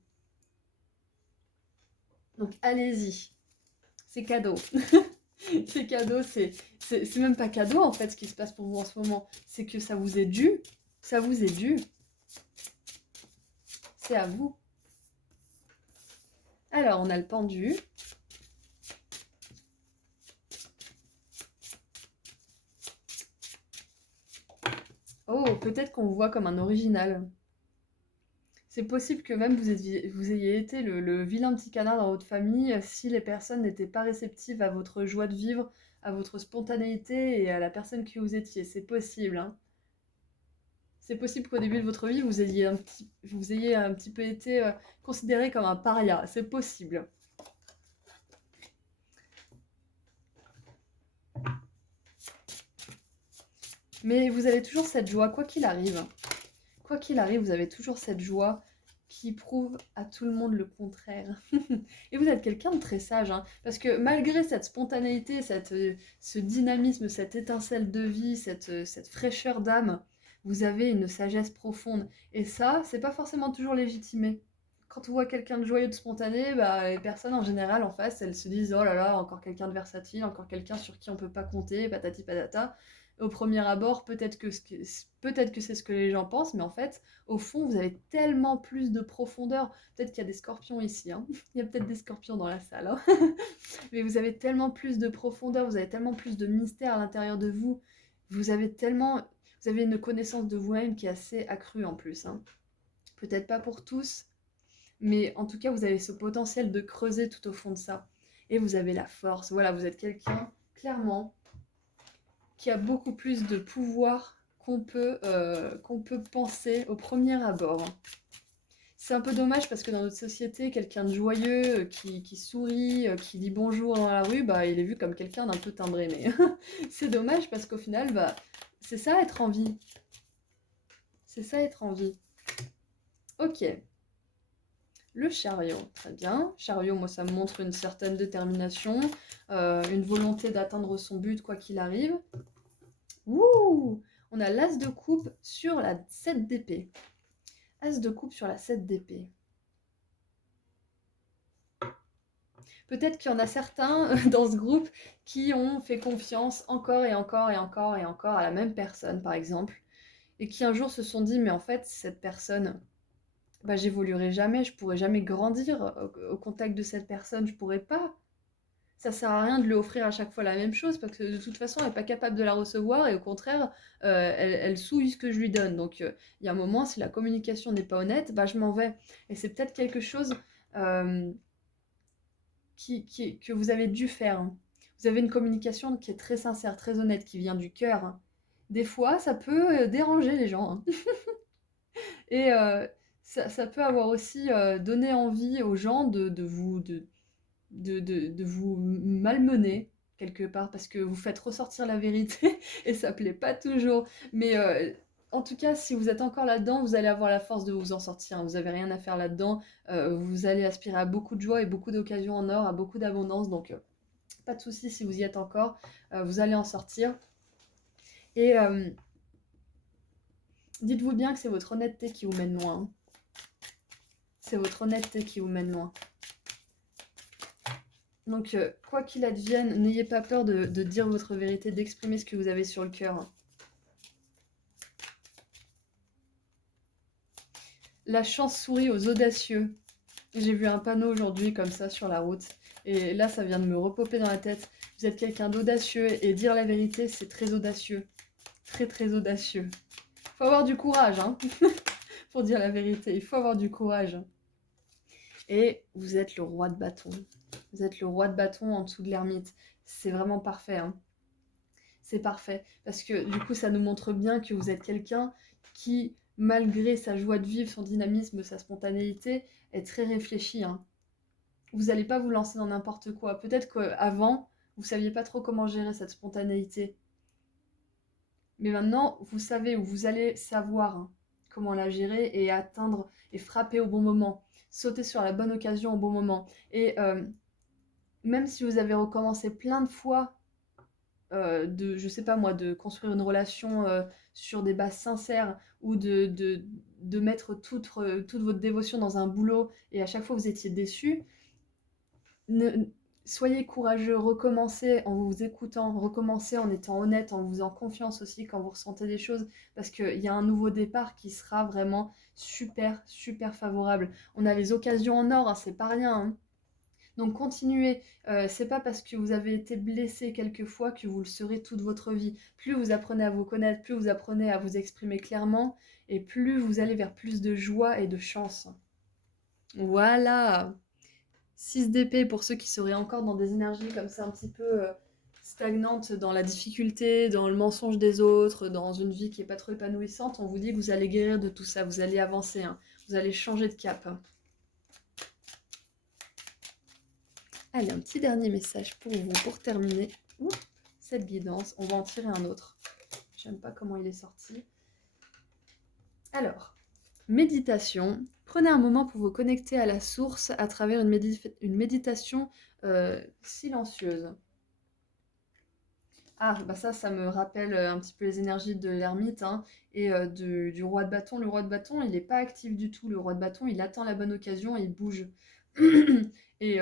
Donc allez-y, c'est cadeau. C'est cadeau, c'est même pas cadeau en fait ce qui se passe pour vous en ce moment. C'est que ça vous est dû. Ça vous est dû. C'est à vous. Alors, on a le pendu. Oh, peut-être qu'on vous voit comme un original. C'est possible que même vous ayez été le vilain petit canard dans votre famille si les personnes n'étaient pas réceptives à votre joie de vivre, à votre spontanéité et à la personne que vous étiez. C'est possible, hein. C'est possible qu'au début de votre vie, vous ayez un petit peu été considéré comme un paria. C'est possible. Mais vous avez toujours cette joie, quoi qu'il arrive. Quoi qu'il arrive, vous avez toujours cette joie qui prouve à tout le monde le contraire. Et vous êtes quelqu'un de très sage, hein, parce que malgré cette spontanéité, ce dynamisme, cette étincelle de vie, cette fraîcheur d'âme, vous avez une sagesse profonde. Et ça, c'est pas forcément toujours légitimé. Quand on voit quelqu'un de joyeux, de spontané, bah, les personnes en général en face, elles se disent oh là là, encore quelqu'un de versatile, encore quelqu'un sur qui on peut pas compter, patati patata. Au premier abord, peut-être que c'est ce que les gens pensent, mais en fait, au fond, vous avez tellement plus de profondeur. Peut-être qu'il y a des scorpions ici, hein. Il y a peut-être des scorpions dans la salle, hein. Mais vous avez tellement plus de profondeur, vous avez tellement plus de mystère à l'intérieur de vous. Vous avez une connaissance de vous-même qui est assez accrue en plus, hein. Peut-être pas pour tous, mais en tout cas, vous avez ce potentiel de creuser tout au fond de ça. Et vous avez la force. Voilà, vous êtes quelqu'un, clairement, qui a beaucoup plus de pouvoir qu'on peut penser au premier abord. C'est un peu dommage parce que dans notre société, quelqu'un de joyeux, qui sourit, qui dit bonjour dans la rue, bah, il est vu comme quelqu'un d'un peu timbré. Mais c'est dommage parce qu'au final, bah, c'est ça être en vie. C'est ça être en vie. Ok. Le chariot, très bien. Chariot, moi, ça me montre une certaine détermination, une volonté d'atteindre son but quoi qu'il arrive. Ouh! On a l'as de coupe sur la 7 d'épée. As de coupe sur la 7 d'épée. Peut-être qu'il y en a certains dans ce groupe qui ont fait confiance encore et encore et encore et encore à la même personne, par exemple, et qui un jour se sont dit, mais en fait, cette personne, bah, j'évoluerai jamais, je pourrai jamais grandir au contact de cette personne, je pourrai pas. Ça sert à rien de lui offrir à chaque fois la même chose parce que de toute façon, elle n'est pas capable de la recevoir et au contraire, elle souille ce que je lui donne. Donc, il y a un moment, si la communication n'est pas honnête, bah, je m'en vais. Et c'est peut-être quelque chose euh, que vous avez dû faire, hein. Vous avez une communication qui est très sincère, très honnête, qui vient du cœur, hein. Des fois, ça peut déranger les gens, hein. Et ça peut avoir aussi donné envie aux gens de vous malmener quelque part parce que vous faites ressortir la vérité et ça plaît pas toujours. Mais en tout cas, si vous êtes encore là-dedans, vous allez avoir la force de vous en sortir, hein. Vous n'avez rien à faire là-dedans. Vous allez aspirer à beaucoup de joie et beaucoup d'occasions en or, à beaucoup d'abondance. Donc, pas de souci si vous y êtes encore. Vous allez en sortir. Et dites-vous bien que c'est votre honnêteté qui vous mène loin, hein. C'est votre honnêteté qui vous mène loin. Donc, quoi qu'il advienne, n'ayez pas peur de dire votre vérité, d'exprimer ce que vous avez sur le cœur. La chance sourit aux audacieux. J'ai vu un panneau aujourd'hui comme ça sur la route. Et là, ça vient de me repoper dans la tête. Vous êtes quelqu'un d'audacieux et dire la vérité, c'est très audacieux. Très, très audacieux. Faut avoir du courage, hein, pour dire la vérité. Il faut avoir du courage. Et vous êtes le roi de bâton. Vous êtes le roi de bâton en dessous de l'ermite. C'est vraiment parfait, hein. C'est parfait. Parce que du coup, ça nous montre bien que vous êtes quelqu'un qui, malgré sa joie de vivre, son dynamisme, sa spontanéité, est très réfléchi, hein. Vous n'allez pas vous lancer dans n'importe quoi. Peut-être qu'avant, vous ne saviez pas trop comment gérer cette spontanéité. Mais maintenant, vous savez ou vous allez savoir, hein, comment la gérer et atteindre et frapper au bon moment. Sauter sur la bonne occasion au bon moment. Et même si vous avez recommencé plein de fois je sais pas moi, de construire une relation sur des bases sincères ou de mettre toute votre dévotion dans un boulot et à chaque fois vous étiez déçu, soyez courageux, recommencez en vous écoutant, recommencez en étant honnête, en vous faisant confiance aussi quand vous ressentez des choses, parce qu'il y a un nouveau départ qui sera vraiment super, super favorable. On a les occasions en or, hein, c'est pas rien, hein. Donc continuez, c'est pas parce que vous avez été blessé quelquefois que vous le serez toute votre vie. Plus vous apprenez à vous connaître, plus vous apprenez à vous exprimer clairement, et plus vous allez vers plus de joie et de chance. Voilà! 6 d'épée pour ceux qui seraient encore dans des énergies comme ça un petit peu stagnantes, dans la difficulté, dans le mensonge des autres, dans une vie qui n'est pas trop épanouissante. On vous dit que vous allez guérir de tout ça, vous allez avancer, hein. Vous allez changer de cap. Allez, un petit dernier message pour vous, pour terminer cette guidance. On va en tirer un autre. J'aime pas comment il est sorti. Alors, méditation. Prenez un moment pour vous connecter à la source à travers une méditation silencieuse. Ah, bah ça me rappelle un petit peu les énergies de l'ermite, hein, et du roi de bâton. Le roi de bâton, il n'est pas actif du tout. Le roi de bâton, il attend la bonne occasion et il bouge. Et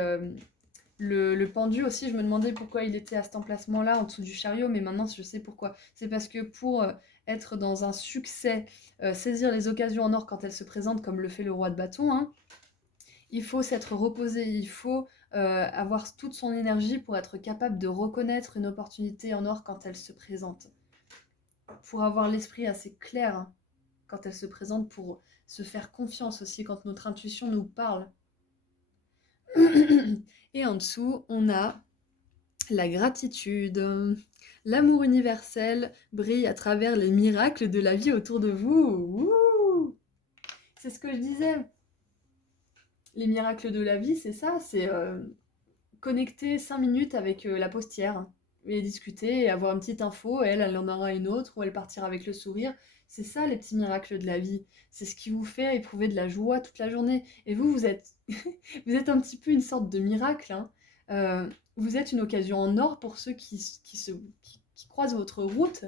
le pendu aussi, je me demandais pourquoi il était à cet emplacement-là, en dessous du chariot, mais maintenant je sais pourquoi. C'est parce que pour être dans un succès, saisir les occasions en or quand elles se présentent, comme le fait le roi de bâton, hein, il faut s'être reposé, il faut avoir toute son énergie pour être capable de reconnaître une opportunité en or quand elle se présente. Pour avoir l'esprit assez clair, hein, quand elle se présente, pour se faire confiance aussi quand notre intuition nous parle. Et en dessous, on a la gratitude. L'amour universel brille à travers les miracles de la vie autour de vous. Ouh, c'est ce que je disais. Les miracles de la vie, c'est ça, c'est connecter 5 minutes avec la postière et discuter et avoir une petite info, elle en aura une autre, ou elle partira avec le sourire. C'est ça les petits miracles de la vie. C'est ce qui vous fait éprouver de la joie toute la journée. Et vous êtes, vous êtes un petit peu une sorte de miracle, hein. Vous êtes une occasion en or pour ceux qui croisent votre route,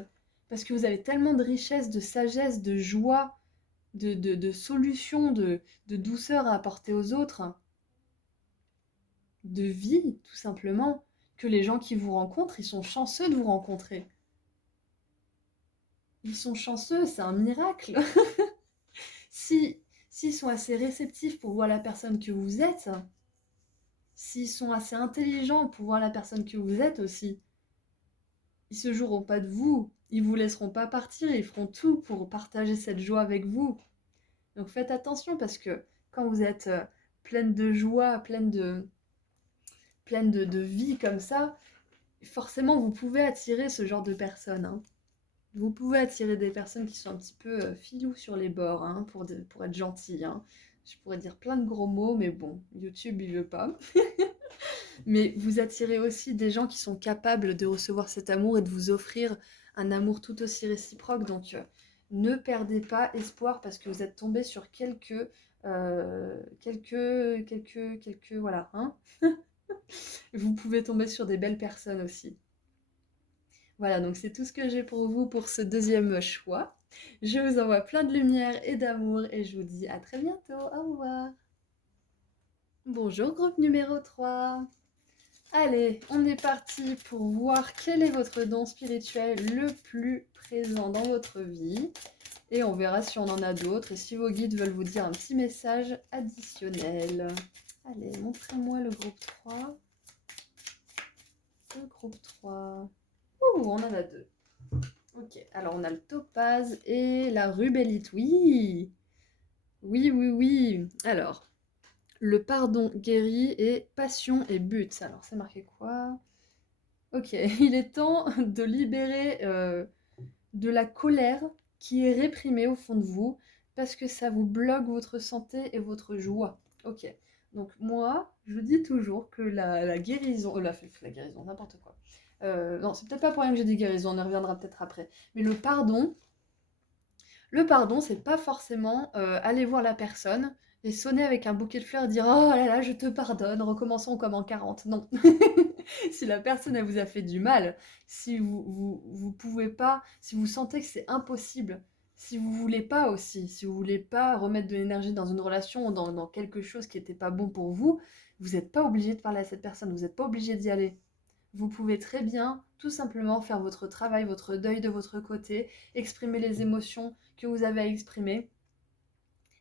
parce que vous avez tellement de richesse, de sagesse, de joie, de solutions, de douceur à apporter aux autres, de vie, tout simplement, que les gens qui vous rencontrent, ils sont chanceux de vous rencontrer. Ils sont chanceux, c'est un miracle. S'ils sont assez réceptifs pour voir la personne que vous êtes, s'ils sont assez intelligents pour voir la personne que vous êtes aussi, ils se joueront pas de vous, ils vous laisseront pas partir, ils feront tout pour partager cette joie avec vous. Donc faites attention parce que quand vous êtes pleine de joie, pleine de vie comme ça, forcément vous pouvez attirer ce genre de personnes, hein. Vous pouvez attirer des personnes qui sont un petit peu filous sur les bords, hein, pour être gentil, hein. Je pourrais dire plein de gros mots, mais bon, YouTube il veut pas. Mais vous attirez aussi des gens qui sont capables de recevoir cet amour et de vous offrir un amour tout aussi réciproque. Donc ne perdez pas espoir parce que vous êtes tombé sur voilà, hein. Vous pouvez tomber sur des belles personnes aussi. Voilà, donc c'est tout ce que j'ai pour vous pour ce deuxième choix. Je vous envoie plein de lumière et d'amour et je vous dis à très bientôt. Au revoir. Bonjour groupe numéro 3. Allez, on est parti pour voir quel est votre don spirituel le plus présent dans votre vie. Et on verra si on en a d'autres et si vos guides veulent vous dire un petit message additionnel. Allez, montrez-moi le groupe 3. Le groupe 3. Ouh, on en a deux. Ok, alors on a le topaz et la rubellite. Oui, oui, oui, oui. Alors, le pardon guérit et passion et but. Alors, c'est marqué quoi? Ok, il est temps de libérer de la colère qui est réprimée au fond de vous parce que ça vous bloque votre santé et votre joie. Ok, donc moi, je vous dis toujours que la guérison, la guérison, n'importe quoi. Non, c'est peut-être pas pour rien que j'ai dit guérison, on y reviendra peut-être après. Mais le pardon, c'est pas forcément aller voir la personne et sonner avec un bouquet de fleurs et dire «Oh là là, je te pardonne, recommençons comme en 40». Non. Si la personne, elle vous a fait du mal, si vous pouvez pas, si vous sentez que c'est impossible, si vous voulez pas aussi, si vous voulez pas remettre de l'énergie dans une relation ou dans quelque chose qui était pas bon pour vous, vous n'êtes pas obligé de parler à cette personne, vous n'êtes pas obligé d'y aller. Vous pouvez très bien, tout simplement, faire votre travail, votre deuil de votre côté, exprimer les émotions que vous avez à exprimer,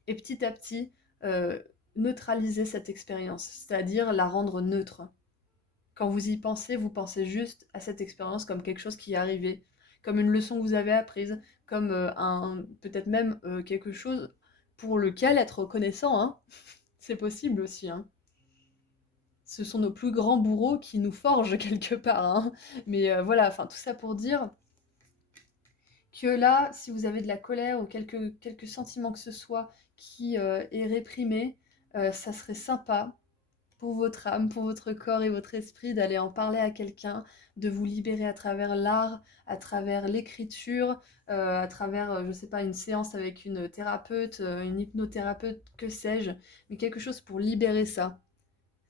et petit à petit, neutraliser cette expérience, c'est-à-dire la rendre neutre. Quand vous y pensez, vous pensez juste à cette expérience comme quelque chose qui est arrivé, comme une leçon que vous avez apprise, comme peut-être même quelque chose pour lequel être reconnaissant, hein. C'est possible aussi, hein. Ce sont nos plus grands bourreaux qui nous forgent quelque part, hein. Mais voilà, enfin tout ça pour dire que là, si vous avez de la colère ou quelques sentiments que ce soit qui est réprimé, ça serait sympa pour votre âme, pour votre corps et votre esprit d'aller en parler à quelqu'un, de vous libérer à travers l'art, à travers l'écriture, à travers, je sais pas, une séance avec une thérapeute, une hypnothérapeute, que sais-je, mais quelque chose pour libérer ça.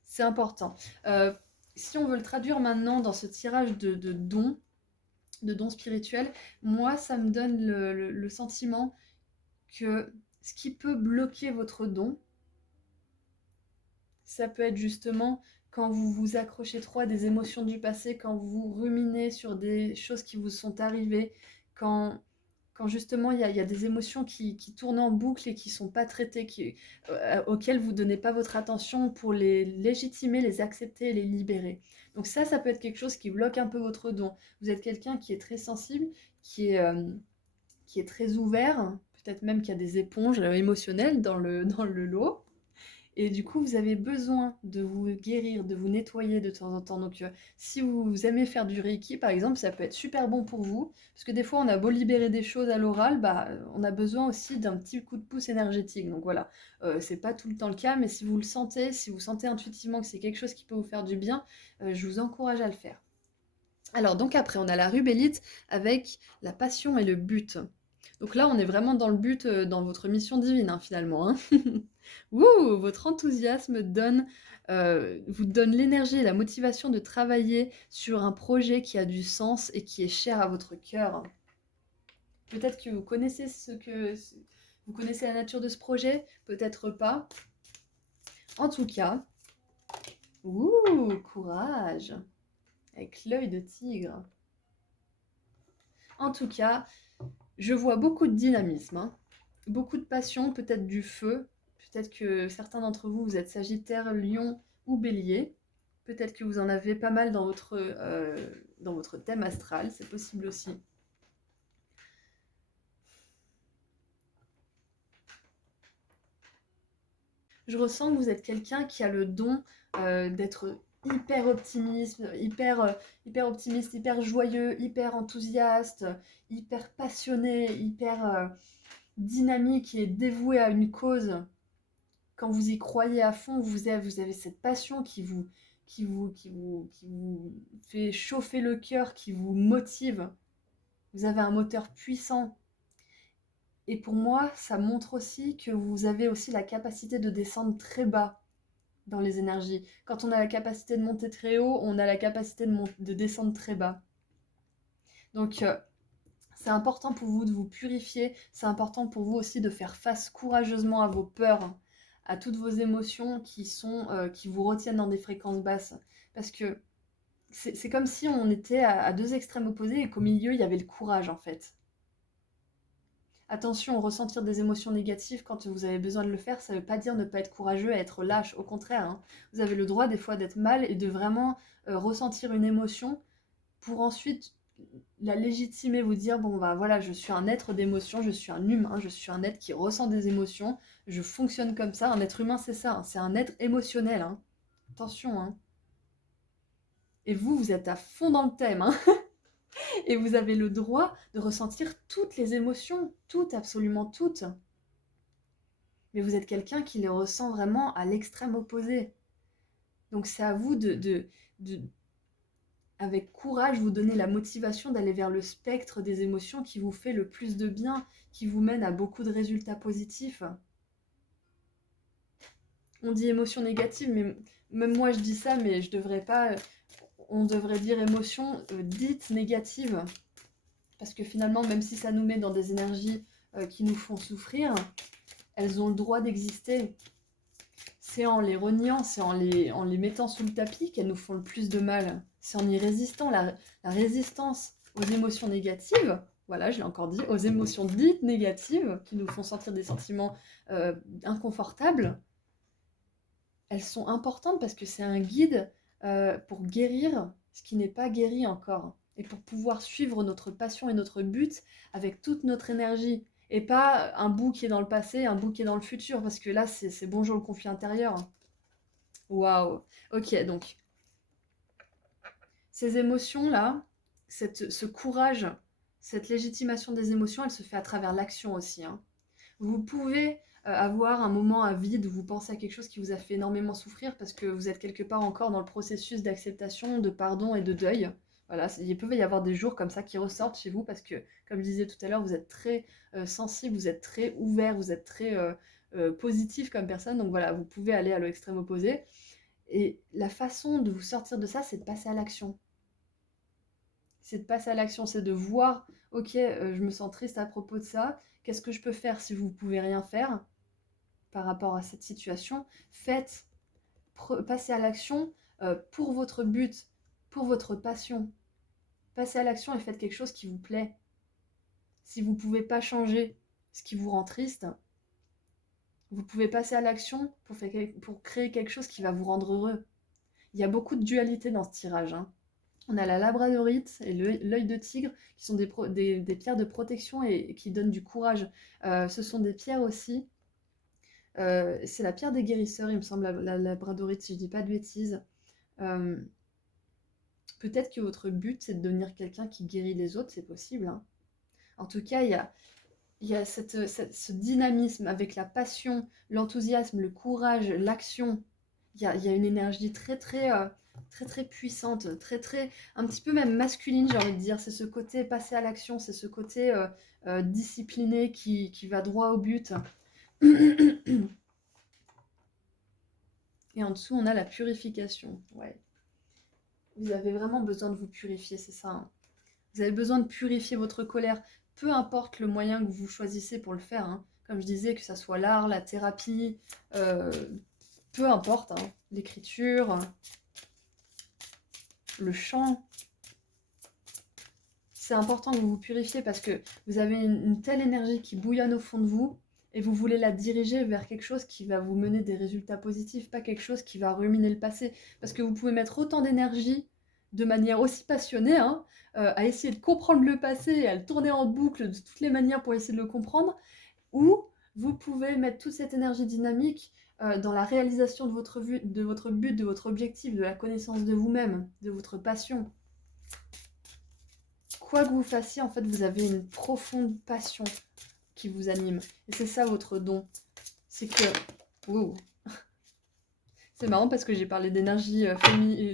C'est important. Euh, Si on veut le traduire maintenant dans ce tirage de dons spirituels, moi, ça me donne le sentiment que ce qui peut bloquer votre don, ça peut être justement quand vous vous accrochez trop à des émotions du passé, quand vous ruminez sur des choses qui vous sont arrivées, quand, quand justement il y a des émotions qui tournent en boucle et qui ne sont pas traitées, auxquelles vous ne donnez pas votre attention pour les légitimer, les accepter et les libérer. Donc ça peut être quelque chose qui bloque un peu votre don. Vous êtes quelqu'un qui est très sensible, qui est, euh, qui est très ouvert, peut-être même qu'il y a des éponges émotionnelles dans le lot. Et du coup, vous avez besoin de vous guérir, de vous nettoyer de temps en temps. Donc, si vous aimez faire du Reiki, par exemple, ça peut être super bon pour vous. Parce que des fois, on a beau libérer des choses à l'oral, bah, on a besoin aussi d'un petit coup de pouce énergétique. Donc voilà, c'est pas tout le temps le cas, mais si vous le sentez, si vous sentez intuitivement que c'est quelque chose qui peut vous faire du bien, je vous encourage à le faire. Alors, donc après, on a la rubellite avec la passion et le but. Donc là, on est vraiment dans le but, dans votre mission divine, hein, finalement, hein. Wouh! Votre enthousiasme vous donne l'énergie et la motivation de travailler sur un projet qui a du sens et qui est cher à votre cœur. Peut-être que vous connaissez vous connaissez la nature de ce projet, peut-être pas. En tout cas, courage! Avec l'œil de tigre. En tout cas, je vois beaucoup de dynamisme, hein. Beaucoup de passion, peut-être du feu. Peut-être que certains d'entre vous, vous êtes Sagittaire, Lion ou Bélier. Peut-être que vous en avez pas mal dans votre thème astral, c'est possible aussi. Je ressens que vous êtes quelqu'un qui a le don d'être hyper optimiste, hyper optimiste, hyper joyeux, hyper enthousiaste, hyper passionné, hyper dynamique et dévoué à une cause. Quand vous y croyez à fond, vous avez cette passion qui vous fait chauffer le cœur, qui vous motive. Vous avez un moteur puissant. Et pour moi, ça montre aussi que vous avez aussi la capacité de descendre très bas dans les énergies. Quand on a la capacité de monter très haut, on a la capacité de descendre très bas. Donc, c'est important pour vous de vous purifier, c'est important pour vous aussi de faire face courageusement à vos peurs, à toutes vos émotions qui vous retiennent dans des fréquences basses. Parce que c'est comme si on était à deux extrêmes opposés et qu'au milieu, il y avait le courage en fait. Attention, ressentir des émotions négatives quand vous avez besoin de le faire, ça ne veut pas dire ne pas être courageux et être lâche. Au contraire, hein. Vous avez le droit des fois d'être mal et de vraiment ressentir une émotion pour ensuite la légitimer, vous dire, bon bah voilà, je suis un être d'émotion, je suis un humain, je suis un être qui ressent des émotions, je fonctionne comme ça, un être humain c'est ça, hein, c'est un être émotionnel, hein. Attention, hein. Et vous êtes à fond dans le thème, hein. Et vous avez le droit de ressentir toutes les émotions, toutes, absolument toutes. Mais vous êtes quelqu'un qui les ressent vraiment à l'extrême opposé. Donc c'est à vous de avec courage, vous donner la motivation d'aller vers le spectre des émotions qui vous fait le plus de bien, qui vous mène à beaucoup de résultats positifs. On dit émotion négative, mais même moi je dis ça, mais je devrais pas. On devrait dire émotion dite négative. Parce que finalement, même si ça nous met dans des énergies qui nous font souffrir, elles ont le droit d'exister. C'est en les reniant, c'est en les mettant sous le tapis qu'elles nous font le plus de mal. C'est en y résistant. La résistance aux émotions négatives, voilà, je l'ai encore dit, aux émotions dites négatives, qui nous font sentir des sentiments inconfortables, elles sont importantes parce que c'est un guide pour guérir ce qui n'est pas guéri encore. et pour pouvoir suivre notre passion et notre but avec toute notre énergie. Et pas un bout qui est dans le passé, un bout qui est dans le futur, parce que là, c'est bonjour le conflit intérieur. Waouh. Ok, donc, ces émotions-là, ce courage, cette légitimation des émotions, elle se fait à travers l'action aussi, hein. Vous pouvez avoir un moment à vide où vous pensez à quelque chose qui vous a fait énormément souffrir parce que vous êtes quelque part encore dans le processus d'acceptation, de pardon et de deuil. Voilà, il peut y avoir des jours comme ça qui ressortent chez vous parce que, comme je disais tout à l'heure, vous êtes très sensible, vous êtes très ouvert, vous êtes très positif comme personne. Donc voilà, vous pouvez aller à l'extrême opposé. Et la façon de vous sortir de ça, c'est de passer à l'action. C'est de passer à l'action, c'est de voir, ok, je me sens triste à propos de ça, qu'est-ce que je peux faire si vous pouvez rien faire par rapport à cette situation? Faites, passez à l'action pour votre but, pour votre passion. Passez à l'action et faites quelque chose qui vous plaît. Si vous ne pouvez pas changer ce qui vous rend triste, vous pouvez passer à l'action pour créer quelque chose qui va vous rendre heureux. Il y a beaucoup de dualité dans ce tirage, hein. On a la labradorite et l'œil de tigre qui sont des pierres de protection et qui donnent du courage. Ce sont des pierres aussi. C'est la pierre des guérisseurs, il me semble, la labradorite, si je dis pas de bêtises. Euh, Peut-être que votre but, c'est de devenir quelqu'un qui guérit les autres, c'est possible, hein. En tout cas, il y a ce dynamisme avec la passion, l'enthousiasme, le courage, l'action. Il y a une énergie très puissante, un petit peu même masculine, j'ai envie de dire. C'est ce côté passé à l'action, c'est ce côté discipliné qui va droit au but. Et en dessous, on a la purification. Ouais. Vous avez vraiment besoin de vous purifier, c'est ça, hein. Vous avez besoin de purifier votre colère, peu importe le moyen que vous choisissez pour le faire, hein. Comme je disais, que ça soit l'art, la thérapie, euh, peu importe, hein. L'écriture, le chant. C'est important que vous vous purifiez parce que vous avez une telle énergie qui bouillonne au fond de vous et vous voulez la diriger vers quelque chose qui va vous mener des résultats positifs, pas quelque chose qui va ruminer le passé. Parce que vous pouvez mettre autant d'énergie de manière aussi passionnée, hein, à essayer de comprendre le passé et à le tourner en boucle de toutes les manières pour essayer de le comprendre, ou vous pouvez mettre toute cette énergie dynamique dans la réalisation de votre but, de votre objectif, de la connaissance de vous-même, de votre passion. Quoi que vous fassiez, en fait, vous avez une profonde passion qui vous anime. Et c'est ça votre don. C'est que... Wow. C'est marrant parce que j'ai parlé d'énergie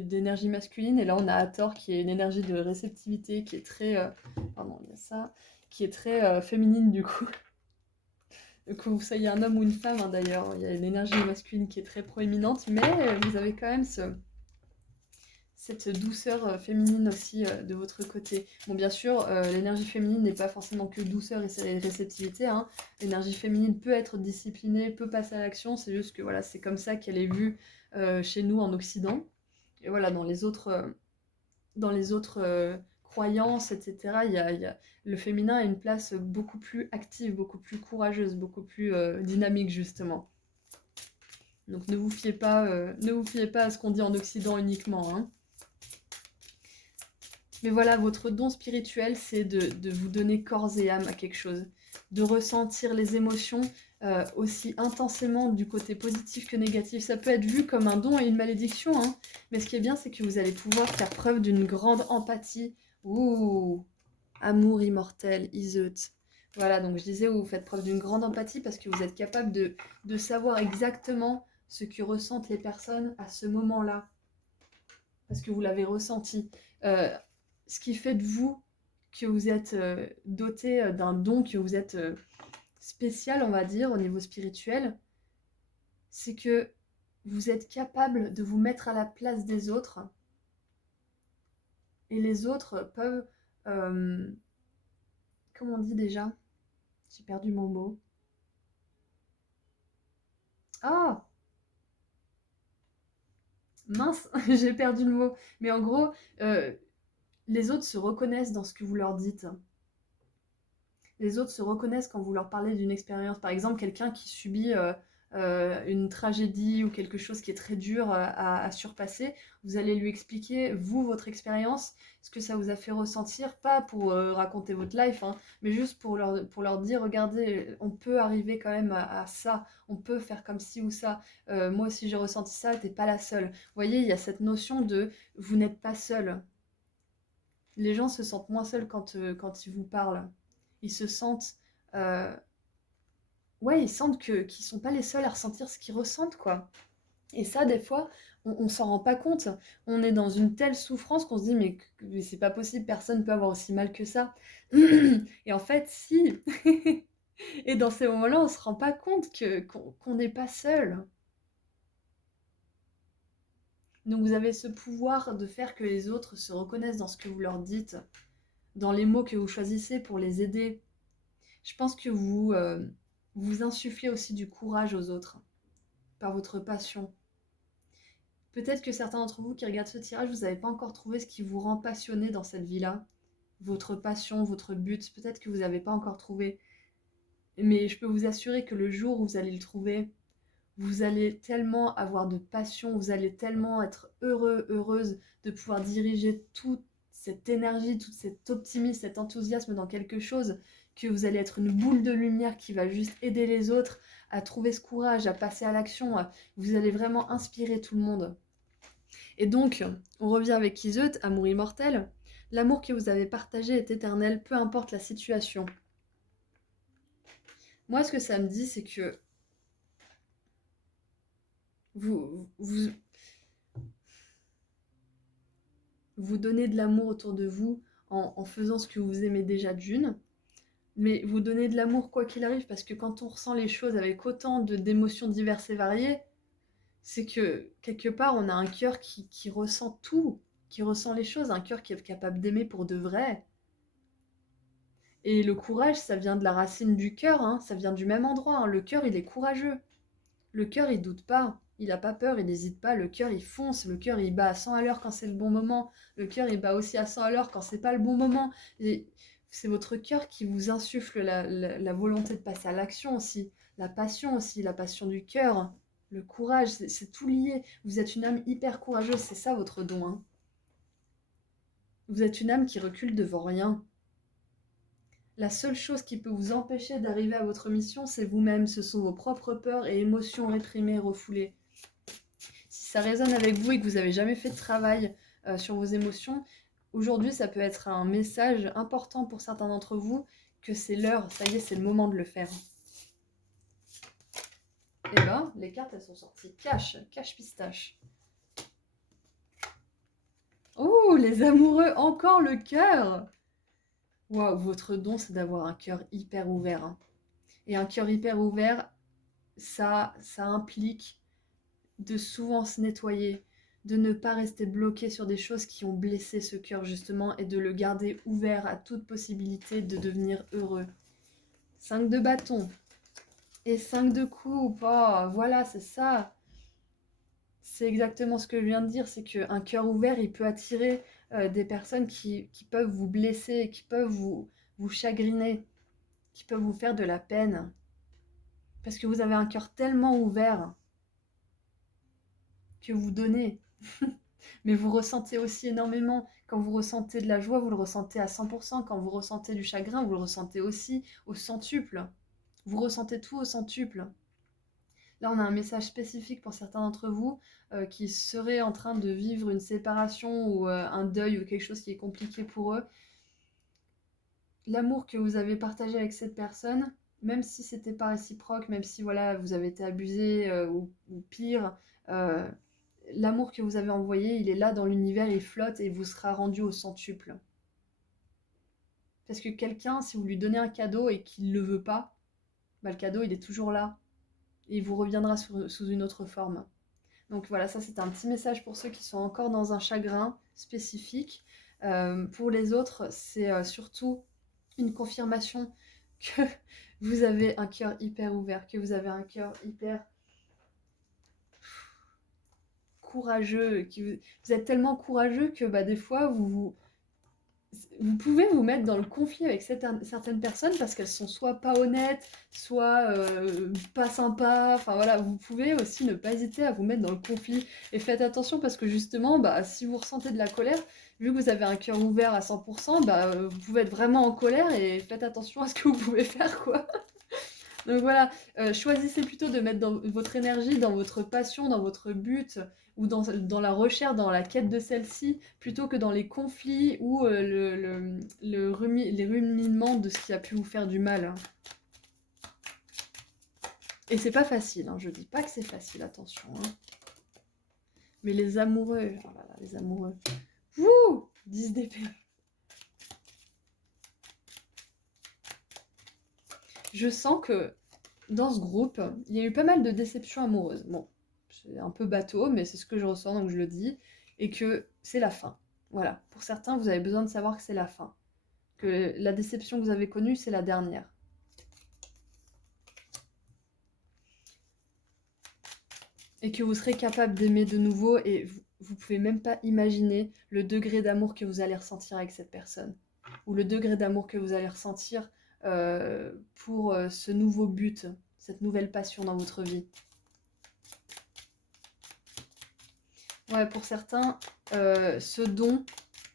d'énergie masculine et là on a Hathor qui est une énergie de réceptivité qui est très... pardon, il y a ça. Qui est très féminine du coup. Que vous soyez un homme ou une femme, hein, d'ailleurs. Il y a une énergie masculine qui est très proéminente, mais vous avez quand même cette douceur féminine aussi de votre côté. Bon, bien sûr, l'énergie féminine n'est pas forcément que douceur et réceptivité, hein. L'énergie féminine peut être disciplinée, peut passer à l'action, c'est juste que voilà, c'est comme ça qu'elle est vue chez nous en Occident. Et voilà, dans les autres croyances, etc., le féminin a une place beaucoup plus active, beaucoup plus courageuse, beaucoup plus dynamique, justement. Donc ne vous fiez pas à ce qu'on dit en Occident uniquement, hein. Mais voilà, votre don spirituel, c'est de vous donner corps et âme à quelque chose, de ressentir les émotions aussi intensément du côté positif que négatif. Ça peut être vu comme un don et une malédiction, hein, mais ce qui est bien, c'est que vous allez pouvoir faire preuve d'une grande empathie. Ouh, amour immortel, Iseut. Voilà, donc je disais, vous faites preuve d'une grande empathie parce que vous êtes capable de savoir exactement ce que ressentent les personnes à ce moment-là, parce que vous l'avez ressenti. Euh, Ce qui fait de vous que vous êtes doté d'un don, que vous êtes spécial, on va dire, au niveau spirituel, c'est que vous êtes capable de vous mettre à la place des autres et les autres peuvent... comment on dit déjà? J'ai perdu mon mot. Ah! Mince, j'ai perdu le mot. Mais en gros, les autres se reconnaissent dans ce que vous leur dites. Les autres se reconnaissent quand vous leur parlez d'une expérience. Par exemple, quelqu'un qui subit une tragédie ou quelque chose qui est très dur à surpasser, vous allez lui expliquer, vous, votre expérience, ce que ça vous a fait ressentir, pas pour raconter votre life, hein, mais juste pour leur dire, regardez, on peut arriver quand même à ça, on peut faire comme ci ou ça. Moi aussi j'ai ressenti ça, t'es pas la seule. Vous voyez, il y a cette notion de vous n'êtes pas seul. Les gens se sentent moins seuls quand ils vous parlent. Ils se sentent... euh, ouais, ils sentent qu'ils sont pas les seuls à ressentir ce qu'ils ressentent, quoi. Et ça, des fois, on s'en rend pas compte. On est dans une telle souffrance qu'on se dit, mais c'est pas possible, personne peut avoir aussi mal que ça. Et en fait, si. Et dans ces moments-là, on se rend pas compte qu'on n'est pas seul. Donc vous avez ce pouvoir de faire que les autres se reconnaissent dans ce que vous leur dites, dans les mots que vous choisissez pour les aider. Je pense que vous insufflez aussi du courage aux autres par votre passion. Peut-être que certains d'entre vous qui regardent ce tirage, vous n'avez pas encore trouvé ce qui vous rend passionné dans cette vie-là. Votre passion, votre but, peut-être que vous n'avez pas encore trouvé. Mais je peux vous assurer que le jour où vous allez le trouver, vous allez tellement avoir de passion, vous allez tellement être heureux, heureuse de pouvoir diriger toute cette énergie, tout cet optimisme, cet enthousiasme dans quelque chose, que vous allez être une boule de lumière qui va juste aider les autres à trouver ce courage, à passer à l'action. Vous allez vraiment inspirer tout le monde. Et donc, on revient avec Iseut, amour immortel. L'amour que vous avez partagé est éternel, peu importe la situation. Moi, ce que ça me dit, c'est que vous donnez de l'amour autour de vous en faisant ce que vous aimez déjà d'une, mais vous donnez de l'amour quoi qu'il arrive, parce que quand on ressent les choses avec autant d'émotions diverses et variées, c'est que quelque part, on a un cœur qui ressent tout, qui ressent les choses, un cœur qui est capable d'aimer pour de vrai. Et le courage, ça vient de la racine du cœur, hein, ça vient du même endroit, hein. Le cœur, il est courageux. Le cœur, il doute pas, il n'a pas peur, il n'hésite pas. Le cœur, il fonce. Le cœur, il bat à 100 à l'heure quand c'est le bon moment. Le cœur, il bat aussi à 100 à l'heure quand c'est pas le bon moment. Et c'est votre cœur qui vous insuffle la volonté de passer à l'action aussi, la passion du cœur, le courage, c'est tout lié. Vous êtes une âme hyper courageuse, c'est ça votre don, hein. Vous êtes une âme qui recule devant rien. La seule chose qui peut vous empêcher d'arriver à votre mission, c'est vous-même. Ce sont vos propres peurs et émotions réprimées, refoulées. Si ça résonne avec vous et que vous n'avez jamais fait de travail sur vos émotions, aujourd'hui, ça peut être un message important pour certains d'entre vous que c'est l'heure, ça y est, c'est le moment de le faire. Et ben, les cartes, elles sont sorties. Cache pistache. Oh, les amoureux, encore le cœur! Waouh, votre don, c'est d'avoir un cœur hyper ouvert, hein. Et un cœur hyper ouvert, ça implique de souvent se nettoyer, de ne pas rester bloqué sur des choses qui ont blessé ce cœur justement et de le garder ouvert à toute possibilité de devenir heureux. 5 de bâton et 5 de coupe, oh, voilà, c'est ça. C'est exactement ce que je viens de dire, c'est qu'un cœur ouvert, il peut attirer des personnes qui peuvent vous blesser, qui peuvent vous chagriner, qui peuvent vous faire de la peine. Parce que vous avez un cœur tellement ouvert que vous donnez. Mais vous ressentez aussi énormément. Quand vous ressentez de la joie, vous le ressentez à 100%. Quand vous ressentez du chagrin, vous le ressentez aussi au centuple. Vous ressentez tout au centuple. Là, on a un message spécifique pour certains d'entre vous qui seraient en train de vivre une séparation ou un deuil ou quelque chose qui est compliqué pour eux. L'amour que vous avez partagé avec cette personne, même si c'était pas réciproque, même si voilà, vous avez été abusé ou pire, euh, l'amour que vous avez envoyé, il est là dans l'univers, il flotte et il vous sera rendu au centuple. Parce que quelqu'un, si vous lui donnez un cadeau et qu'il ne le veut pas, bah, le cadeau, il est toujours là. Et il vous reviendra sous une autre forme. Donc voilà, ça c'est un petit message pour ceux qui sont encore dans un chagrin spécifique. Pour les autres, c'est surtout une confirmation que vous avez un cœur hyper ouvert, que vous avez un cœur hyper courageux, vous êtes tellement courageux que bah, des fois, Vous pouvez vous mettre dans le conflit avec certaines personnes parce qu'elles sont soit pas honnêtes, soit pas sympas. Enfin voilà, vous pouvez aussi ne pas hésiter à vous mettre dans le conflit. Et faites attention parce que justement, bah, si vous ressentez de la colère, vu que vous avez un cœur ouvert à 100%, bah, vous pouvez être vraiment en colère et faites attention à ce que vous pouvez faire, quoi. Donc voilà, choisissez plutôt de mettre dans votre énergie dans votre passion, dans votre but ou dans la recherche, dans la quête de celle-ci, plutôt que dans les conflits ou les ruminements de ce qui a pu vous faire du mal, hein. Et c'est pas facile, hein, je dis pas que c'est facile, attention, hein. Mais les amoureux, oh là là, les amoureux. Wouh 10 d'épée. Je sens que dans ce groupe, il y a eu pas mal de déceptions amoureuses. Bon, c'est un peu bateau, mais c'est ce que je ressens, donc je le dis. Et que c'est la fin. Voilà. Pour certains, vous avez besoin de savoir que c'est la fin. Que la déception que vous avez connue, c'est la dernière. Et que vous serez capable d'aimer de nouveau et vous pouvez même pas imaginer le degré d'amour que vous allez ressentir avec cette personne. Ou le degré d'amour que vous allez ressentir pour ce nouveau but, cette nouvelle passion dans votre vie. Ouais, pour certains, ce don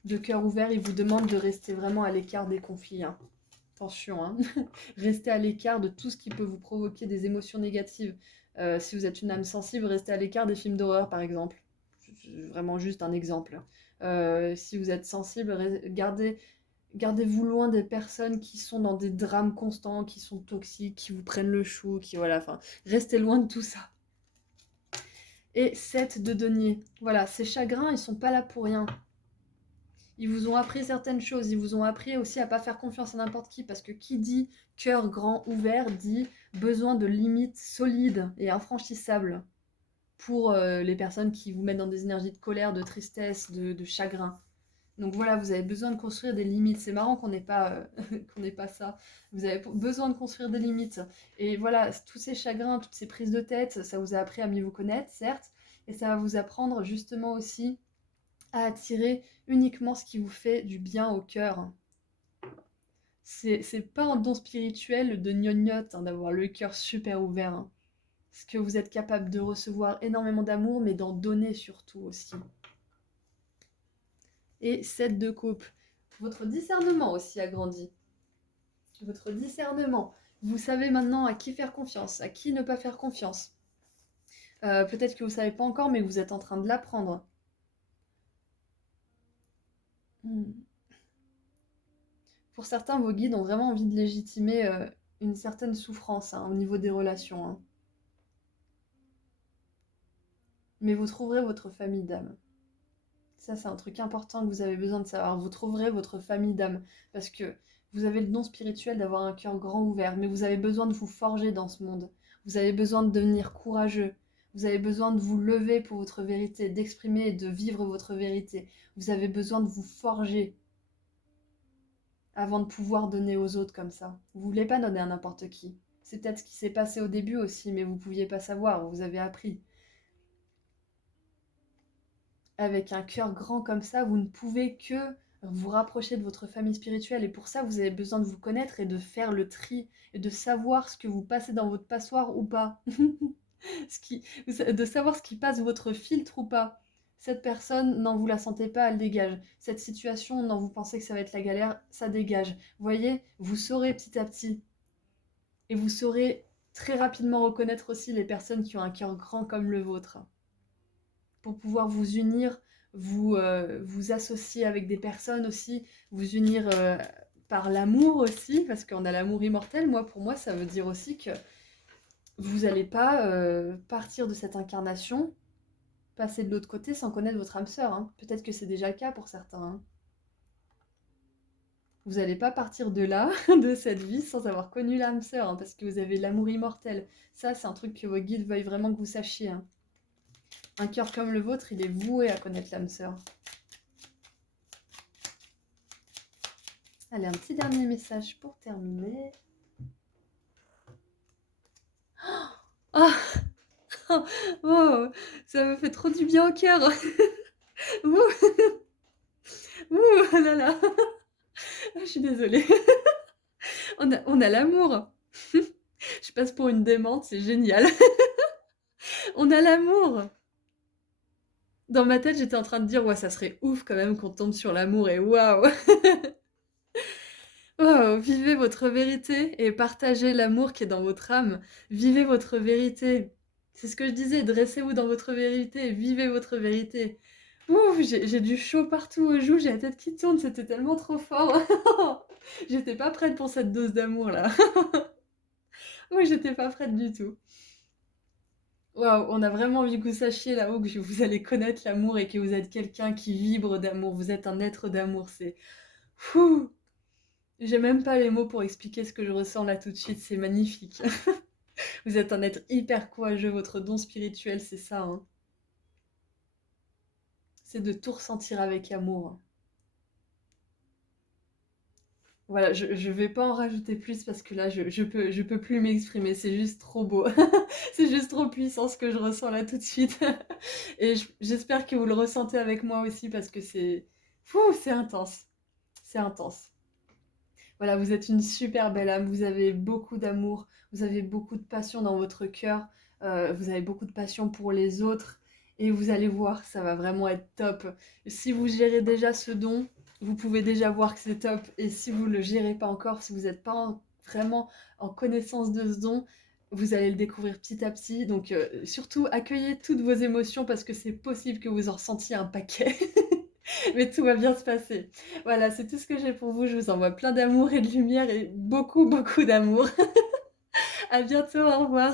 de cœur ouvert, il vous demande de rester vraiment à l'écart des conflits, hein. Attention, hein. Restez à l'écart de tout ce qui peut vous provoquer des émotions négatives. Si vous êtes une âme sensible, restez à l'écart des films d'horreur, par exemple. Vraiment juste un exemple. Si vous êtes sensible, gardez-vous loin des personnes qui sont dans des drames constants, qui sont toxiques, qui vous prennent le chou, qui voilà, enfin, restez loin de tout ça. Et 7 de denier. Voilà, ces chagrins, ils sont pas là pour rien. Ils vous ont appris certaines choses, ils vous ont appris aussi à pas faire confiance à n'importe qui, parce que qui dit cœur grand ouvert dit besoin de limites solides et infranchissables pour les personnes qui vous mettent dans des énergies de colère, de tristesse, de chagrin. Donc voilà, vous avez besoin de construire des limites. C'est marrant qu'on n'ait pas, qu'on n'ait pas ça. Vous avez besoin de construire des limites. Et voilà, tous ces chagrins, toutes ces prises de tête, ça vous a appris à mieux vous connaître, certes, et ça va vous apprendre justement aussi à attirer uniquement ce qui vous fait du bien au cœur. C'est pas un don spirituel de gnognotte, hein, d'avoir le cœur super ouvert, hein. Parce que vous êtes capable de recevoir énormément d'amour, mais d'en donner surtout aussi. Et 7 de coupe. Votre discernement aussi a grandi. Votre discernement. Vous savez maintenant à qui faire confiance, à qui ne pas faire confiance. Peut-être que vous ne savez pas encore, mais vous êtes en train de l'apprendre. Pour certains, vos guides ont vraiment envie de légitimer une certaine souffrance, hein, au niveau des relations, hein. Mais vous trouverez votre famille d'âme. Ça, c'est un truc important que vous avez besoin de savoir. Vous trouverez votre famille d'âme. Parce que vous avez le don spirituel d'avoir un cœur grand ouvert, mais vous avez besoin de vous forger dans ce monde. Vous avez besoin de devenir courageux. Vous avez besoin de vous lever pour votre vérité, d'exprimer et de vivre votre vérité. Vous avez besoin de vous forger avant de pouvoir donner aux autres comme ça. Vous ne voulez pas donner à n'importe qui. C'est peut-être ce qui s'est passé au début aussi, mais vous ne pouviez pas savoir, vous avez appris. Avec un cœur grand comme ça, vous ne pouvez que vous rapprocher de votre famille spirituelle. Et pour ça, vous avez besoin de vous connaître et de faire le tri et de savoir ce que vous passez dans votre passoire ou pas. De savoir ce qui passe votre filtre ou pas. Cette personne, non, vous la sentez pas, elle dégage. Cette situation, non, vous pensez que ça va être la galère, ça dégage. Vous voyez, vous saurez petit à petit. Et vous saurez très rapidement reconnaître aussi les personnes qui ont un cœur grand comme le vôtre. Pour pouvoir vous unir, vous associer avec des personnes aussi, vous unir par l'amour aussi, parce qu'on a l'amour immortel. Moi, pour moi, ça veut dire aussi que vous n'allez pas partir de cette incarnation, passer de l'autre côté sans connaître votre âme sœur, hein. Peut-être que c'est déjà le cas pour certains, hein. Vous n'allez pas partir de là, de cette vie, sans avoir connu l'âme sœur, hein, parce que vous avez l'amour immortel. Ça, c'est un truc que vos guides veuillent vraiment que vous sachiez, hein. Un cœur comme le vôtre, il est voué à connaître l'âme sœur. Allez, un petit dernier message pour terminer. Oh, oh, ça me fait trop du bien au cœur. Ouh, ouh, oh là là. Ah, je suis désolée. On a l'amour. Je passe pour une démente, c'est génial. On a l'amour. Dans ma tête, j'étais en train de dire: «Ouais, ça serait ouf quand même qu'on tombe sur l'amour» et waouh! Waouh! Vivez votre vérité et partagez l'amour qui est dans votre âme. Vivez votre vérité. C'est ce que je disais, dressez-vous dans votre vérité, vivez votre vérité. Ouf, j'ai du chaud partout aux joues, j'ai la tête qui tourne, c'était tellement trop fort. J'étais pas prête pour cette dose d'amour là. Oui, j'étais pas prête du tout. Waouh, on a vraiment envie que vous sachiez là-haut que vous allez connaître l'amour et que vous êtes quelqu'un qui vibre d'amour. Vous êtes un être d'amour, c'est fou! J'ai même pas les mots pour expliquer ce que je ressens là tout de suite, c'est magnifique. Vous êtes un être hyper courageux, votre don spirituel, c'est ça, hein. C'est de tout ressentir avec amour. Voilà, je vais pas en rajouter plus parce que là, je peux plus m'exprimer, c'est juste trop beau. C'est juste trop puissant ce que je ressens là tout de suite. Et j'espère que vous le ressentez avec moi aussi parce que c'est fou, c'est intense. C'est intense. Voilà, vous êtes une super belle âme, vous avez beaucoup d'amour, vous avez beaucoup de passion dans votre cœur, vous avez beaucoup de passion pour les autres et vous allez voir, ça va vraiment être top. Si vous gérez déjà ce don, vous pouvez déjà voir que c'est top et si vous ne le gérez pas encore, si vous n'êtes pas vraiment en connaissance de ce don, vous allez le découvrir petit à petit. Donc surtout, accueillez toutes vos émotions parce que c'est possible que vous en ressentiez un paquet. Mais tout va bien se passer. Voilà, c'est tout ce que j'ai pour vous. Je vous envoie plein d'amour et de lumière et beaucoup, beaucoup d'amour. À bientôt, au revoir.